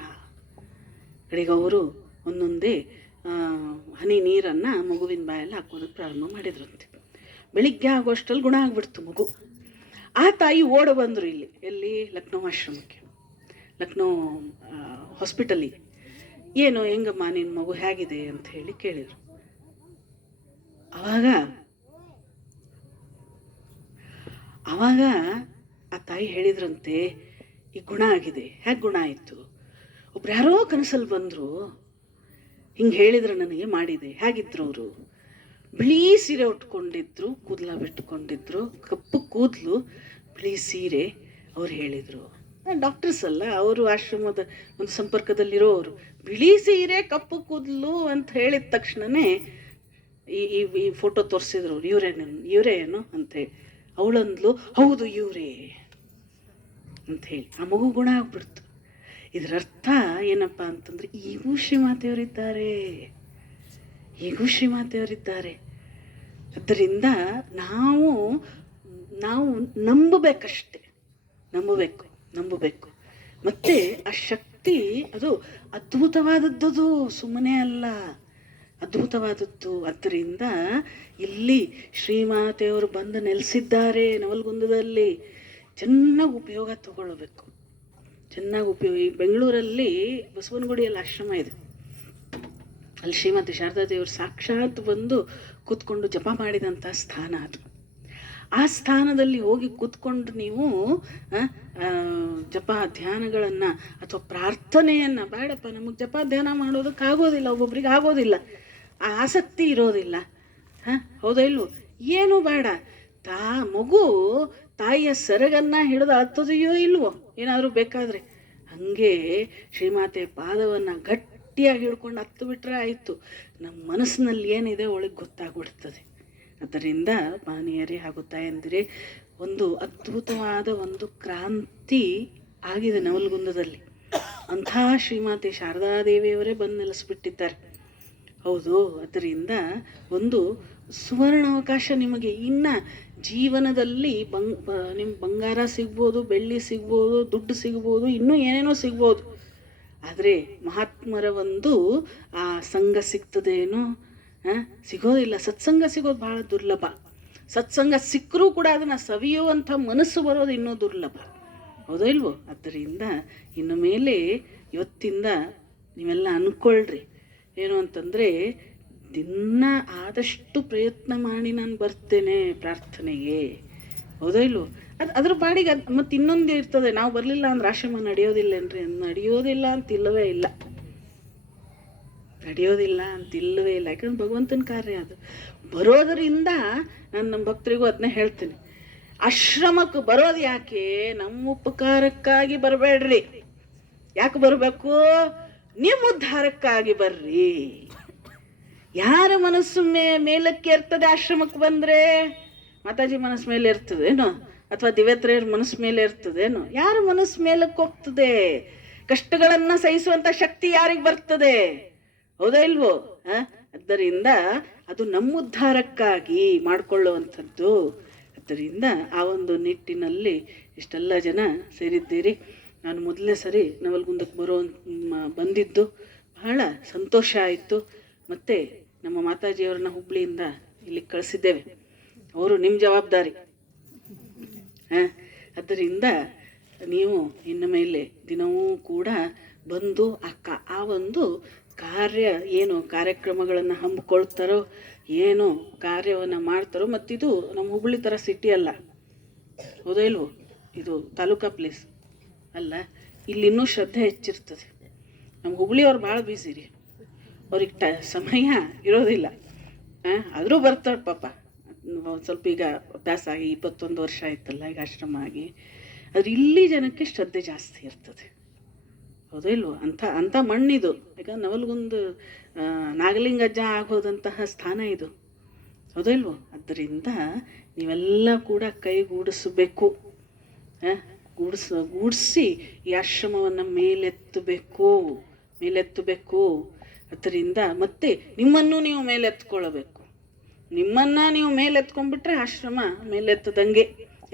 ಕಡೆಗೆ ಅವರು ಒಂದೊಂದೇ ಹನಿ ನೀರನ್ನು ಮಗುವಿನ ಬಾಯಲ್ಲಿ ಹಾಕೋದಕ್ಕೆ ಪ್ರಾರಂಭ ಮಾಡಿದ್ರಂತೆ. ಬೆಳಿಗ್ಗೆ ಆಗೋಷ್ಟರಲ್ಲಿ ಗುಣ ಆಗಿಬಿಡ್ತು ಮಗು. ಆ ತಾಯಿ ಓಡ ಬಂದರು ಎಲ್ಲಿ ಲಕ್ನೋ ಆಶ್ರಮಕ್ಕೆ, ಲಕ್ನೋ ಹಾಸ್ಪಿಟಲಿಗೆ. ಏನು ಹೆಂಗಮ್ಮ ನಿನ್ನ ಮಗು ಹೇಗಿದೆ ಅಂತ ಹೇಳಿ ಕೇಳಿದರು. ಆವಾಗ ಆ ತಾಯಿ ಹೇಳಿದ್ರಂತೆ, ಈ ಗುಣ ಆಗಿದೆ. ಹೇಗೆ ಗುಣ ಆಯಿತು? ಒಬ್ರು ಯಾರೋ ಕನಸಲ್ಲಿ ಬಂದರು, ಹಿಂಗೆ ಹೇಳಿದ್ರು, ನನಗೆ ಮಾಡಿದೆ. ಹೇಗಿದ್ರು ಅವರು? ಬಿಳಿ ಸೀರೆ ಉಟ್ಕೊಂಡಿದ್ರು, ಕೂದಲ ಬಿಟ್ಕೊಂಡಿದ್ರು, ಕಪ್ಪು ಕೂದಲು, ಬಿಳಿ ಸೀರೆ. ಅವ್ರು ಹೇಳಿದರು, ಡಾಕ್ಟರ್ಸ್ ಅಲ್ಲ ಅವರು, ಆಶ್ರಮದ ಒಂದು ಸಂಪರ್ಕದಲ್ಲಿರೋರು. ಬಿಳಿ ಸೀರೆ ಕಪ್ಪು ಕೂದಲು ಅಂತ ಹೇಳಿದ ತಕ್ಷಣವೇ ಈ ಫೋಟೋ ತೋರಿಸಿದ್ರು, ಇವರೇ ಏನು ಅಂತೇಳಿ. ಅವಳಂದ್ಲು, ಹೌದು ಇವರೇ ಅಂಥೇಳಿ. ಆ ಮಗು ಗುಣ ಆಗ್ಬಿಡ್ತು. ಇದರ ಅರ್ಥ ಏನಪ್ಪ ಅಂತಂದರೆ, ಈಗೂ ಶ್ರೀಮಾತೆಯವರಿದ್ದಾರೆ, ಈಗೂ ಶ್ರೀಮಾತೆಯವರಿದ್ದಾರೆ. ಅದರಿಂದ ನಾವು ನಂಬಬೇಕಷ್ಟೆ, ನಂಬಬೇಕು. ಮತ್ತು ಆ ಶಕ್ತಿ ಅದು ಅದ್ಭುತವಾದದ್ದು, ಸುಮ್ಮನೆ ಅಲ್ಲ, ಅದ್ಭುತವಾದದ್ದು. ಅದರಿಂದ ಇಲ್ಲಿ ಶ್ರೀಮಾತೆಯವರು ಬಂದು ನೆಲೆಸಿದ್ದಾರೆ ನವಲಗುಂದದಲ್ಲಿ. ಚೆನ್ನಾಗಿ ಉಪಯೋಗ ತಗೊಳ್ಬೇಕು, ಚೆನ್ನಾಗಿ ಉಪಯೋಗ. ಈ ಬೆಂಗಳೂರಲ್ಲಿ ಬಸವನಗುಡಿಯಲ್ಲಿ ಆಶ್ರಮ ಇದೆ. ಅಲ್ಲಿ ಶ್ರೀಮತಿ ಶಾರದಾದೇವರು ಸಾಕ್ಷಾತ್ ಬಂದು ಕೂತ್ಕೊಂಡು ಜಪ ಮಾಡಿದಂಥ ಸ್ಥಾನ ಅದು. ಆ ಸ್ಥಾನದಲ್ಲಿ ಹೋಗಿ ಕೂತ್ಕೊಂಡು ನೀವು ಜಪ ಧ್ಯಾನಗಳನ್ನು ಅಥವಾ ಪ್ರಾರ್ಥನೆಯನ್ನು, ಬೇಡಪ್ಪ ನಮಗೆ ಜಪ ಧ್ಯಾನ ಮಾಡೋದಕ್ಕಾಗೋದಿಲ್ಲ, ಒಬ್ಬೊಬ್ರಿಗೆ ಆಗೋದಿಲ್ಲ, ಆ ಆಸಕ್ತಿ ಇರೋದಿಲ್ಲ, ಹೌದಾ ಇಲ್ವೋ, ಏನು ಬೇಡ, ಮಗು ತಾಯಿಯ ಸೆರಗನ್ನು ಹಿಡಿದು ಹತ್ತದೆಯೋ ಇಲ್ವೋ ಏನಾದರೂ ಬೇಕಾದರೆ, ಹಾಗೆ ಶ್ರೀಮಾತೆ ಪಾದವನ್ನು ಗಟ್ಟಿಯಾಗಿ ಹಿಡ್ಕೊಂಡು ಹತ್ತು ಬಿಟ್ಟರೆ ಆಯಿತು. ನಮ್ಮ ಮನಸ್ಸಿನಲ್ಲಿ ಏನಿದೆ ಒಳಗೆ ಗೊತ್ತಾಗ್ಬಿಡ್ತದೆ. ಅದರಿಂದ ಮಾನಿಯರೇ ಹಾಗೂ ತಾಯಂದಿರೇ, ಒಂದು ಅದ್ಭುತವಾದ ಒಂದು ಕ್ರಾಂತಿ ಆಗಿದೆ ನವಲಗುಂದದಲ್ಲಿ. ಅಂಥ ಶ್ರೀಮಾತೆ ಶಾರದಾದೇವಿಯವರೇ ಬಂದು ನೆಲೆಸಿಬಿಟ್ಟಿದ್ದಾರೆ. ಹೌದು, ಅದರಿಂದ ಒಂದು ಸುವರ್ಣಾವಕಾಶ ನಿಮಗೆ. ಇನ್ನು ಜೀವನದಲ್ಲಿ ನಿಮ್ಮ ಬಂಗಾರ ಸಿಗ್ಬೋದು, ಬೆಳ್ಳಿ ಸಿಗ್ಬೋದು, ದುಡ್ಡು ಸಿಗ್ಬೋದು, ಇನ್ನೂ ಏನೇನೋ ಸಿಗ್ಬೋದು. ಆದರೆ ಮಹಾತ್ಮರ ಒಂದು ಆ ಸಂಘ ಸಿಗ್ತದೇನೋ, ಸಿಗೋದಿಲ್ಲ. ಸತ್ಸಂಗ ಸಿಗೋದು ಭಾಳ ದುರ್ಲಭ. ಸತ್ಸಂಗ ಸಿಕ್ಕರೂ ಕೂಡ ಅದನ್ನು ಸವಿಯುವಂಥ ಮನಸ್ಸು ಬರೋದು ಇನ್ನೂ ದುರ್ಲಭ, ಹೌದೋ ಇಲ್ವೋ? ಆದ್ದರಿಂದ ಇನ್ನು ಮೇಲೆ ಇವತ್ತಿಂದ ನೀವೆಲ್ಲ ಅಂದ್ಕೊಳ್ರಿ, ಏನು ಅಂತಂದರೆ, ದಿನ ಆದಷ್ಟು ಪ್ರಯತ್ನ ಮಾಡಿ ನಾನು ಬರ್ತೇನೆ ಪ್ರಾರ್ಥನೆಗೆ, ಹೌದೋ ಇಲ್ವೋ? ಅದ್ರ ಪಾಡಿಗೆ ಮತ್ತು ಇನ್ನೊಂದು ಇರ್ತದೆ, ನಾವು ಬರಲಿಲ್ಲ ಅಂದ್ರೆ ಆಶ್ರಮ ನಡೆಯೋದಿಲ್ಲನ್ರಿ. ನಡೆಯೋದಿಲ್ಲ ಅಂತಿಲ್ಲವೇ ಇಲ್ಲ, ಯಾಕಂದ್ರೆ ಭಗವಂತನ ಕಾರ್ಯ ಅದು. ಬರೋದರಿಂದ ನಾನು ನಮ್ಮ ಭಕ್ತರಿಗೂ ಅದನ್ನೇ ಹೇಳ್ತೀನಿ, ಆಶ್ರಮಕ್ಕೆ ಬರೋದು ಯಾಕೆ? ನಮ್ಮ ಉಪಕಾರಕ್ಕಾಗಿ ಬರಬೇಡ್ರಿ. ಯಾಕೆ ಬರಬೇಕು? ನಿಮ್ಮ ಉದ್ಧಾರಕ್ಕಾಗಿ ಬರ್ರಿ. ಯಾರ ಮನಸ್ಸು ಮೇಲಕ್ಕೆ ಇರ್ತದೆ ಆಶ್ರಮಕ್ಕೆ ಬಂದರೆ? ಮಾತಾಜಿ ಮನಸ್ಸು ಮೇಲೆ ಇರ್ತದೇನೋ, ಅಥವಾ ದಿವ್ಯತ್ರೆಯರ ಮನಸ್ಸು ಮೇಲೆ ಇರ್ತದೇನೋ? ಯಾರ ಮನಸ್ಸು ಮೇಲಕ್ಕೆ ಹೋಗ್ತದೆ? ಕಷ್ಟಗಳನ್ನು ಸಹಿಸುವಂಥ ಶಕ್ತಿ ಯಾರಿಗೆ ಬರ್ತದೆ, ಹೌದಾ ಇಲ್ವೋ? ಆದ್ದರಿಂದ ಅದು ನಮ್ಮ ಉದ್ಧಾರಕ್ಕಾಗಿ ಮಾಡಿಕೊಳ್ಳುವಂಥದ್ದು. ಆದ್ದರಿಂದ ಆ ಒಂದು ನಿಟ್ಟಿನಲ್ಲಿ ಇಷ್ಟೆಲ್ಲ ಜನ ಸೇರಿದ್ದೀರಿ. ನಾನು ಮೊದಲನೇ ಸರಿ ನವಲಗುಂದಕ್ಕೆ ಬಂದಿದ್ದು ಬಹಳ ಸಂತೋಷ ಆಯಿತು. ಮತ್ತು ನಮ್ಮ ಮಾತಾಜಿಯವ್ರನ್ನ ಹುಬ್ಳಿಯಿಂದ ಇಲ್ಲಿಗೆ ಕಳಿಸಿದ್ದೇವೆ, ಅವರು ನಿಮ್ಮ ಜವಾಬ್ದಾರಿ. ಅದರಿಂದ ನೀವು ಇನ್ನು ಮೇಲೆ ದಿನವೂ ಕೂಡ ಬಂದು ಆ ಒಂದು ಕಾರ್ಯ ಏನು ಕಾರ್ಯಕ್ರಮಗಳನ್ನು ಹಮ್ಮಿಕೊಳ್ತಾರೋ, ಏನು ಕಾರ್ಯವನ್ನು ಮಾಡ್ತಾರೋ. ಮತ್ತಿದು ನಮ್ಮ ಹುಬ್ಳಿ ಥರ ಸಿಟಿ ಅಲ್ಲ, ಹೌದಾ ಇಲ್ವೋ? ಇದು ತಾಲೂಕಾ ಪ್ಲೇಸ್ ಅಲ್ಲ. ಇಲ್ಲಿ ಇನ್ನೂ ಶ್ರದ್ಧೆ ಹೆಚ್ಚಿರ್ತದೆ. ನಮ್ಮ ಹುಬ್ಳಿಯವ್ರು ಭಾಳ ಬ್ಯುಸಿ ರೀ, ಅವ್ರಿಗೆ ಸಮಯ ಇರೋದಿಲ್ಲ. ಆದರೂ ಬರ್ತಾರೆ ಪಾಪ. ಸ್ವಲ್ಪ ಈಗ ಅಭ್ಯಾಸ ಆಗಿ 21 ವರ್ಷ ಆಯ್ತಲ್ಲ ಈಗ ಆಶ್ರಮ ಆಗಿ. ಆದರೆ ಇಲ್ಲಿ ಜನಕ್ಕೆ ಶ್ರದ್ಧೆ ಜಾಸ್ತಿ ಇರ್ತದೆ, ಹೌದಾ ಇಲ್ವೋ? ಅಂಥ ಮಣ್ಣಿದು. ಯಾಕಂದ್ರೆ ನವಲಗುಂದ ನಾಗಲಿಂಗಜ್ಜ ಆಗೋದಂತಹ ಸ್ಥಾನ ಇದು, ಹೌದಾ ಇಲ್ವೋ? ಆದ್ದರಿಂದ ನೀವೆಲ್ಲ ಕೂಡ ಕೈಗೂಡಿಸಬೇಕು, ಗೂಡಿಸಿ ಈ ಆಶ್ರಮವನ್ನು ಮೇಲೆತ್ತಬೇಕು. ಅದರಿಂದ ಮತ್ತೆ ನಿಮ್ಮನ್ನು ನೀವು ಮೇಲೆತ್ಕೊಳ್ಬೇಕು. ನಿಮ್ಮನ್ನು ನೀವು ಮೇಲೆತ್ಕೊಂಡ್ಬಿಟ್ರೆ ಆಶ್ರಮ ಮೇಲೆತ್ತದಂಗೆ.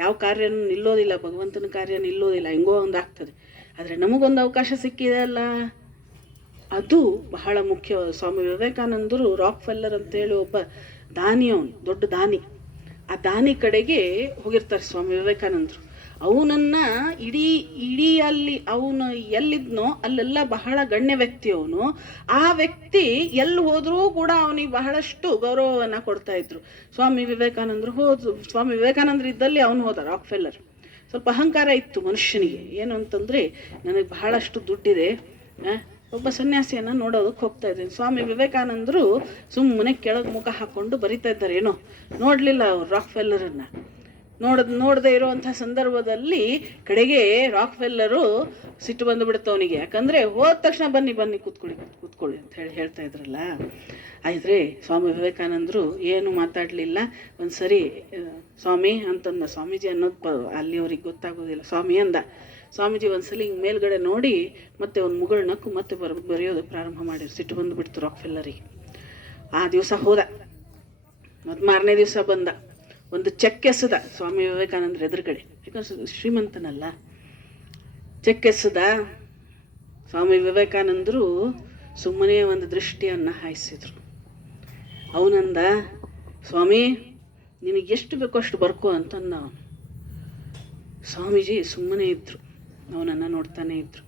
ಯಾವ ಕಾರ್ಯನೂ ನಿಲ್ಲೋದಿಲ್ಲ, ಭಗವಂತನ ಕಾರ್ಯ ನಿಲ್ಲೋದಿಲ್ಲ, ಹೆಂಗೋ ಒಂದು ಆಗ್ತದೆ. ಆದರೆ ನಮಗೊಂದು ಅವಕಾಶ ಸಿಕ್ಕಿದೆ ಅಲ್ಲ, ಅದು ಬಹಳ ಮುಖ್ಯ. ಸ್ವಾಮಿ ವಿವೇಕಾನಂದರು ರಾಕ್ ಫೆಲ್ಲರ್ ಅಂತೇಳಿ ಒಬ್ಬ ದಾನಿಯವನು, ದೊಡ್ಡ ದಾನಿ. ಆ ದಾನಿ ಕಡೆಗೆ ಹೋಗಿರ್ತಾರೆ ಸ್ವಾಮಿ ವಿವೇಕಾನಂದರು. ಅವನನ್ನು ಇಡೀ ಅಲ್ಲಿ ಅವನು ಎಲ್ಲಿದ್ನೋ ಅಲ್ಲೆಲ್ಲ ಬಹಳ ಗಣ್ಯ ವ್ಯಕ್ತಿ ಅವನು. ಆ ವ್ಯಕ್ತಿ ಎಲ್ಲಿ ಹೋದರೂ ಕೂಡ ಅವನಿಗೆ ಬಹಳಷ್ಟು ಗೌರವವನ್ನು ಕೊಡ್ತಾಯಿದ್ರು. ಸ್ವಾಮಿ ವಿವೇಕಾನಂದರು ಇದ್ದಲ್ಲಿ ಅವನು ಹೋದ. ರಾಕ್ ಫೆಲ್ಲರ್ ಸ್ವಲ್ಪ ಅಹಂಕಾರ ಇತ್ತು ಮನುಷ್ಯನಿಗೆ. ಏನು ಅಂತಂದರೆ, ನನಗೆ ಬಹಳಷ್ಟು ದುಡ್ಡಿದೆ, ಒಬ್ಬ ಸನ್ಯಾಸಿಯನ್ನು ನೋಡೋದಕ್ಕೆ ಹೋಗ್ತಾ ಇದ್ದೀನಿ. ಸ್ವಾಮಿ ವಿವೇಕಾನಂದರು ಸುಮ್ಮನೆ ಕೆಳಗೆ ಮುಖ ಹಾಕ್ಕೊಂಡು ಬರಿತಾ ಇದ್ದಾರೆ. ಏನೋ ನೋಡಲಿಲ್ಲ ಅವ್ರು ರಾಕ್ ಫೆಲ್ಲರನ್ನು. ನೋಡದೇ ಇರೋವಂಥ ಸಂದರ್ಭದಲ್ಲಿ ಕಡೆಗೆ ರಾಕ್ ಫೆಲ್ಲರು ಸಿಟ್ಟು ಬಂದುಬಿಡುತ್ತೆ ಅವನಿಗೆ. ಯಾಕಂದರೆ ಹೋದ ತಕ್ಷಣ ಬನ್ನಿ ಕೂತ್ಕೊಳ್ಳಿ ಅಂತ ಹೇಳ್ತಾ ಇದ್ರಲ್ಲ. ಆದರೆ ಸ್ವಾಮಿ ವಿವೇಕಾನಂದರು ಏನು ಮಾತಾಡಲಿಲ್ಲ. ಒಂದು ಸರಿ ಸ್ವಾಮಿ ಅಂತಂದ. ಸ್ವಾಮೀಜಿ ಅನ್ನೋದು ಅಲ್ಲಿ ಅವ್ರಿಗೆ ಗೊತ್ತಾಗೋದಿಲ್ಲ. ಸ್ವಾಮಿ ಅಂದ. ಸ್ವಾಮೀಜಿ ಒಂದ್ಸಲಿ ಹಿಂಗೆ ಮೇಲ್ಗಡೆ ನೋಡಿ ಮತ್ತೆ ಒಂದು ಮುಗಳು ನಕ್ಕು ಮತ್ತೆ ಬರೆಯೋದು ಪ್ರಾರಂಭ ಮಾಡಿದ್ರು. ಸಿಟ್ಟು ಬಂದುಬಿಡ್ತು ರಾಕ್ಫೆಲ್ಲರಿಗೆ. ಆ ದಿವಸ ಹೋದ. ಮತ್ತು ಮಾರನೇ ದಿವಸ ಬಂದ. ಒಂದು ಚೆಕ್ ಎಸೆದ ಸ್ವಾಮಿ ವಿವೇಕಾನಂದ್ರ ಎದುರುಗಡೆ. ಯಾಕಂದ್ರೆ ಶ್ರೀಮಂತನಲ್ಲ. ಚೆಕ್ ಎಸೆದ. ಸ್ವಾಮಿ ವಿವೇಕಾನಂದರು ಸುಮ್ಮನೆ ಒಂದು ದೃಷ್ಟಿಯನ್ನು ಹಾಯಿಸಿದ್ರು. ಅವನಂದ, ಸ್ವಾಮಿ ನಿನಗೆ ಎಷ್ಟು ಬೇಕೋ ಅಷ್ಟು ಬರ್ಕೋ ಅಂತಂದ. ಸ್ವಾಮೀಜಿ ಸುಮ್ಮನೆ ಇದ್ದರು, ಅವನನ್ನು ನೋಡ್ತಾನೆ ಇದ್ದರು.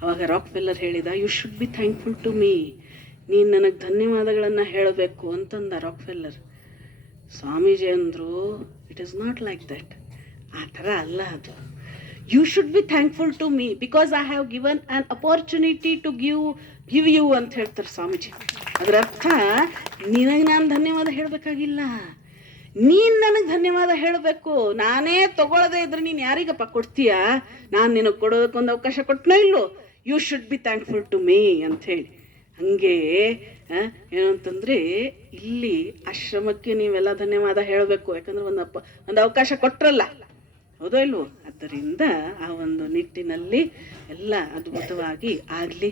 ಆವಾಗ ರಾಕ್ಫೆಲ್ಲರ್ ಹೇಳಿದ, you should be thankful to me, ನೀನು ನನಗೆ ಧನ್ಯವಾದಗಳನ್ನು ಹೇಳಬೇಕು ಅಂತಂದ ರಾಕ್ಫೆಲ್ಲರ್. ಸ್ವಾಮೀಜಿ ಅಂದರು, it is not like that. ಆ ಥರ ಅಲ್ಲ ಅದು. You should be thankful to me because I have given an opportunity to give you ಅಂತ ಹೇಳ್ತಾರೆ ಸ್ವಾಮೀಜಿ. ಅದರ ಅರ್ಥ ನಿನಗೆ ನಾನು ಧನ್ಯವಾದ ಹೇಳಬೇಕಾಗಿಲ್ಲ, ನೀನು ನನಗೆ ಧನ್ಯವಾದ ಹೇಳಬೇಕು. ನಾನೇ ತಗೊಳ್ಳದೇ ಇದ್ರೆ ನೀನು ಯಾರಿಗಪ್ಪ ಕೊಡ್ತೀಯಾ? ನಾನು ನಿನಗೆ ಕೊಡೋದಕ್ಕೊಂದು ಅವಕಾಶ ಕೊಟ್ಟನೋ ಇಲ್ಲೋ. You should be thankful to me ಅಂಥೇಳಿ. ಹಾಗೆ ಏನು ಅಂತಂದರೆ, ಇಲ್ಲಿ ಆಶ್ರಮಕ್ಕೆ ನೀವೆಲ್ಲ ಧನ್ಯವಾದ ಹೇಳಬೇಕು. ಯಾಕಂದ್ರೆ ಒಂದು ಅವಕಾಶ ಕೊಟ್ಟರಲ್ಲ, ಹೌದೋ ಇಲ್ವೋ? ಆದ್ದರಿಂದ ಆ ಒಂದು ನಿಟ್ಟಿನಲ್ಲಿ ಎಲ್ಲ ಅದ್ಭುತವಾಗಿ ಆಗಲಿ.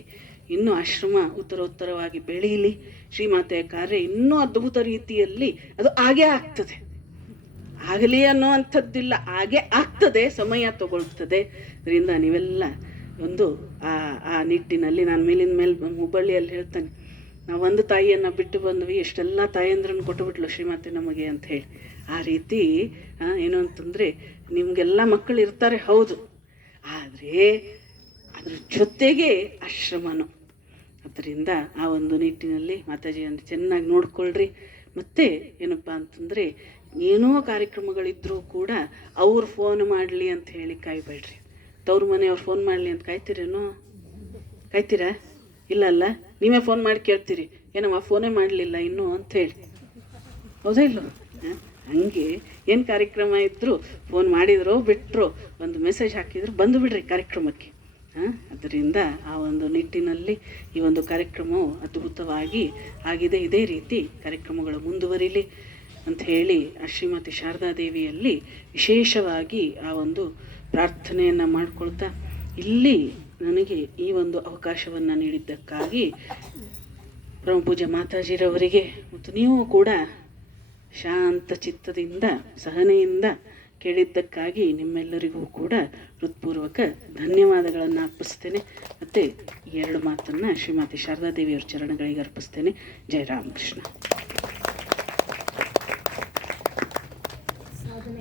ಇನ್ನೂ ಆಶ್ರಮ ಉತ್ತರೋತ್ತರವಾಗಿ ಬೆಳೀಲಿ. ಶ್ರೀಮಾತೆಯ ಕಾರ್ಯ ಇನ್ನೂ ಅದ್ಭುತ ರೀತಿಯಲ್ಲಿ ಅದು ಆಗೇ ಆಗ್ತದೆ. ಆಗಲಿ ಅನ್ನೋ ಅಂಥದ್ದಿಲ್ಲ, ಹಾಗೆ ಆಗ್ತದೆ, ಸಮಯ ತಗೊಳ್ತದೆ. ಅದರಿಂದ ನೀವೆಲ್ಲ ಒಂದು ಆ ನಿಟ್ಟಿನಲ್ಲಿ, ನಾನು ಮೇಲಿನ ಮೇಲೆ ಹುಬ್ಬಳ್ಳಿಯಲ್ಲಿ ಹೇಳ್ತಾನೆ, ನಾವು ಒಂದು ತಾಯಿಯನ್ನು ಬಿಟ್ಟು ಬಂದ್ವಿ, ಎಷ್ಟೆಲ್ಲ ತಾಯಿಯಂದ್ರನ್ನು ಕೊಟ್ಟುಬಿಟ್ಲು ಶ್ರೀಮಾತೆ ನಮಗೆ ಅಂತ ಹೇಳಿ. ಆ ರೀತಿ ಏನು ಅಂತಂದರೆ, ನಿಮಗೆಲ್ಲ ಮಕ್ಕಳು ಇರ್ತಾರೆ ಹೌದು, ಆದರೆ ಅದ್ರ ಜೊತೆಗೆ ಆಶ್ರಮನು. ಅದರಿಂದ ಆ ಒಂದು ನಿಟ್ಟಿನಲ್ಲಿ ಮಾತಾಜಿಯನ್ನು ಚೆನ್ನಾಗಿ ನೋಡ್ಕೊಳ್ರಿ. ಮತ್ತು ಏನಪ್ಪ ಅಂತಂದರೆ, ಏನೋ ಕಾರ್ಯಕ್ರಮಗಳಿದ್ದರೂ ಕೂಡ ಅವ್ರು ಫೋನ್ ಮಾಡಲಿ ಅಂತ ಹೇಳಿ ಕಾಯ್ಬೇಡ್ರಿ. ತವ್ರ ಮನೆಯವ್ರು ಫೋನ್ ಮಾಡಲಿ ಅಂತ ಕಾಯ್ತೀರೇನೋ? ಕಾಯ್ತೀರಾ? ಇಲ್ಲ, ನೀವೇ ಫೋನ್ ಮಾಡಿ ಕೇಳ್ತೀರಿ, ಏನಮ್ಮ ಫೋನೇ ಮಾಡಲಿಲ್ಲ ಇನ್ನೂ ಅಂಥೇಳಿ, ಹೌದಾ ಇಲ್ಲೋ? ಹಂಗೆ ಏನು ಕಾರ್ಯಕ್ರಮ ಇದ್ದರೂ ಫೋನ್ ಮಾಡಿದ್ರು ಬಿಟ್ಟರು, ಒಂದು ಮೆಸೇಜ್ ಹಾಕಿದ್ರು ಬಂದು ಬಿಡ್ರಿ ಕಾರ್ಯಕ್ರಮಕ್ಕೆ. ಅದರಿಂದ ಆ ಒಂದು ನಿಟ್ಟಿನಲ್ಲಿ ಈ ಒಂದು ಕಾರ್ಯಕ್ರಮವು ಅದ್ಭುತವಾಗಿ ಆಗಿದೆ. ಇದೇ ರೀತಿ ಕಾರ್ಯಕ್ರಮಗಳು ಮುಂದುವರಿಲಿ ಅಂತ ಹೇಳಿ ಶ್ರೀಮತಿ ಶಾರದಾ ದೇವಿಯಲ್ಲಿ ವಿಶೇಷವಾಗಿ ಆ ಒಂದು ಪ್ರಾರ್ಥನೆಯನ್ನು ಮಾಡಿಕೊಳ್ತಾ, ಇಲ್ಲಿ ನನಗೆ ಈ ಒಂದು ಅವಕಾಶವನ್ನು ನೀಡಿದ್ದಕ್ಕಾಗಿ ಪರಮ ಪೂಜ್ಯ ಮಾತಾಜಿರವರಿಗೆ ಮತ್ತು ನೀವು ಕೂಡ ಶಾಂತ ಚಿತ್ತದಿಂದ ಸಹನೆಯಿಂದ ಕೇಳಿದ್ದಕ್ಕಾಗಿ ನಿಮ್ಮೆಲ್ಲರಿಗೂ ಕೂಡ ಹೃತ್ಪೂರ್ವಕ ಧನ್ಯವಾದಗಳನ್ನು ಅರ್ಪಿಸ್ತೇನೆ. ಮತ್ತು ಈ ಎರಡು ಮಾತನ್ನು ಶ್ರೀಮತಿ ಶಾರದಾ ದೇವಿಯವರ ಚರಣಗಳಿಗೆ ಅರ್ಪಿಸ್ತೇನೆ. ಜಯ ರಾಮಕೃಷ್ಣ.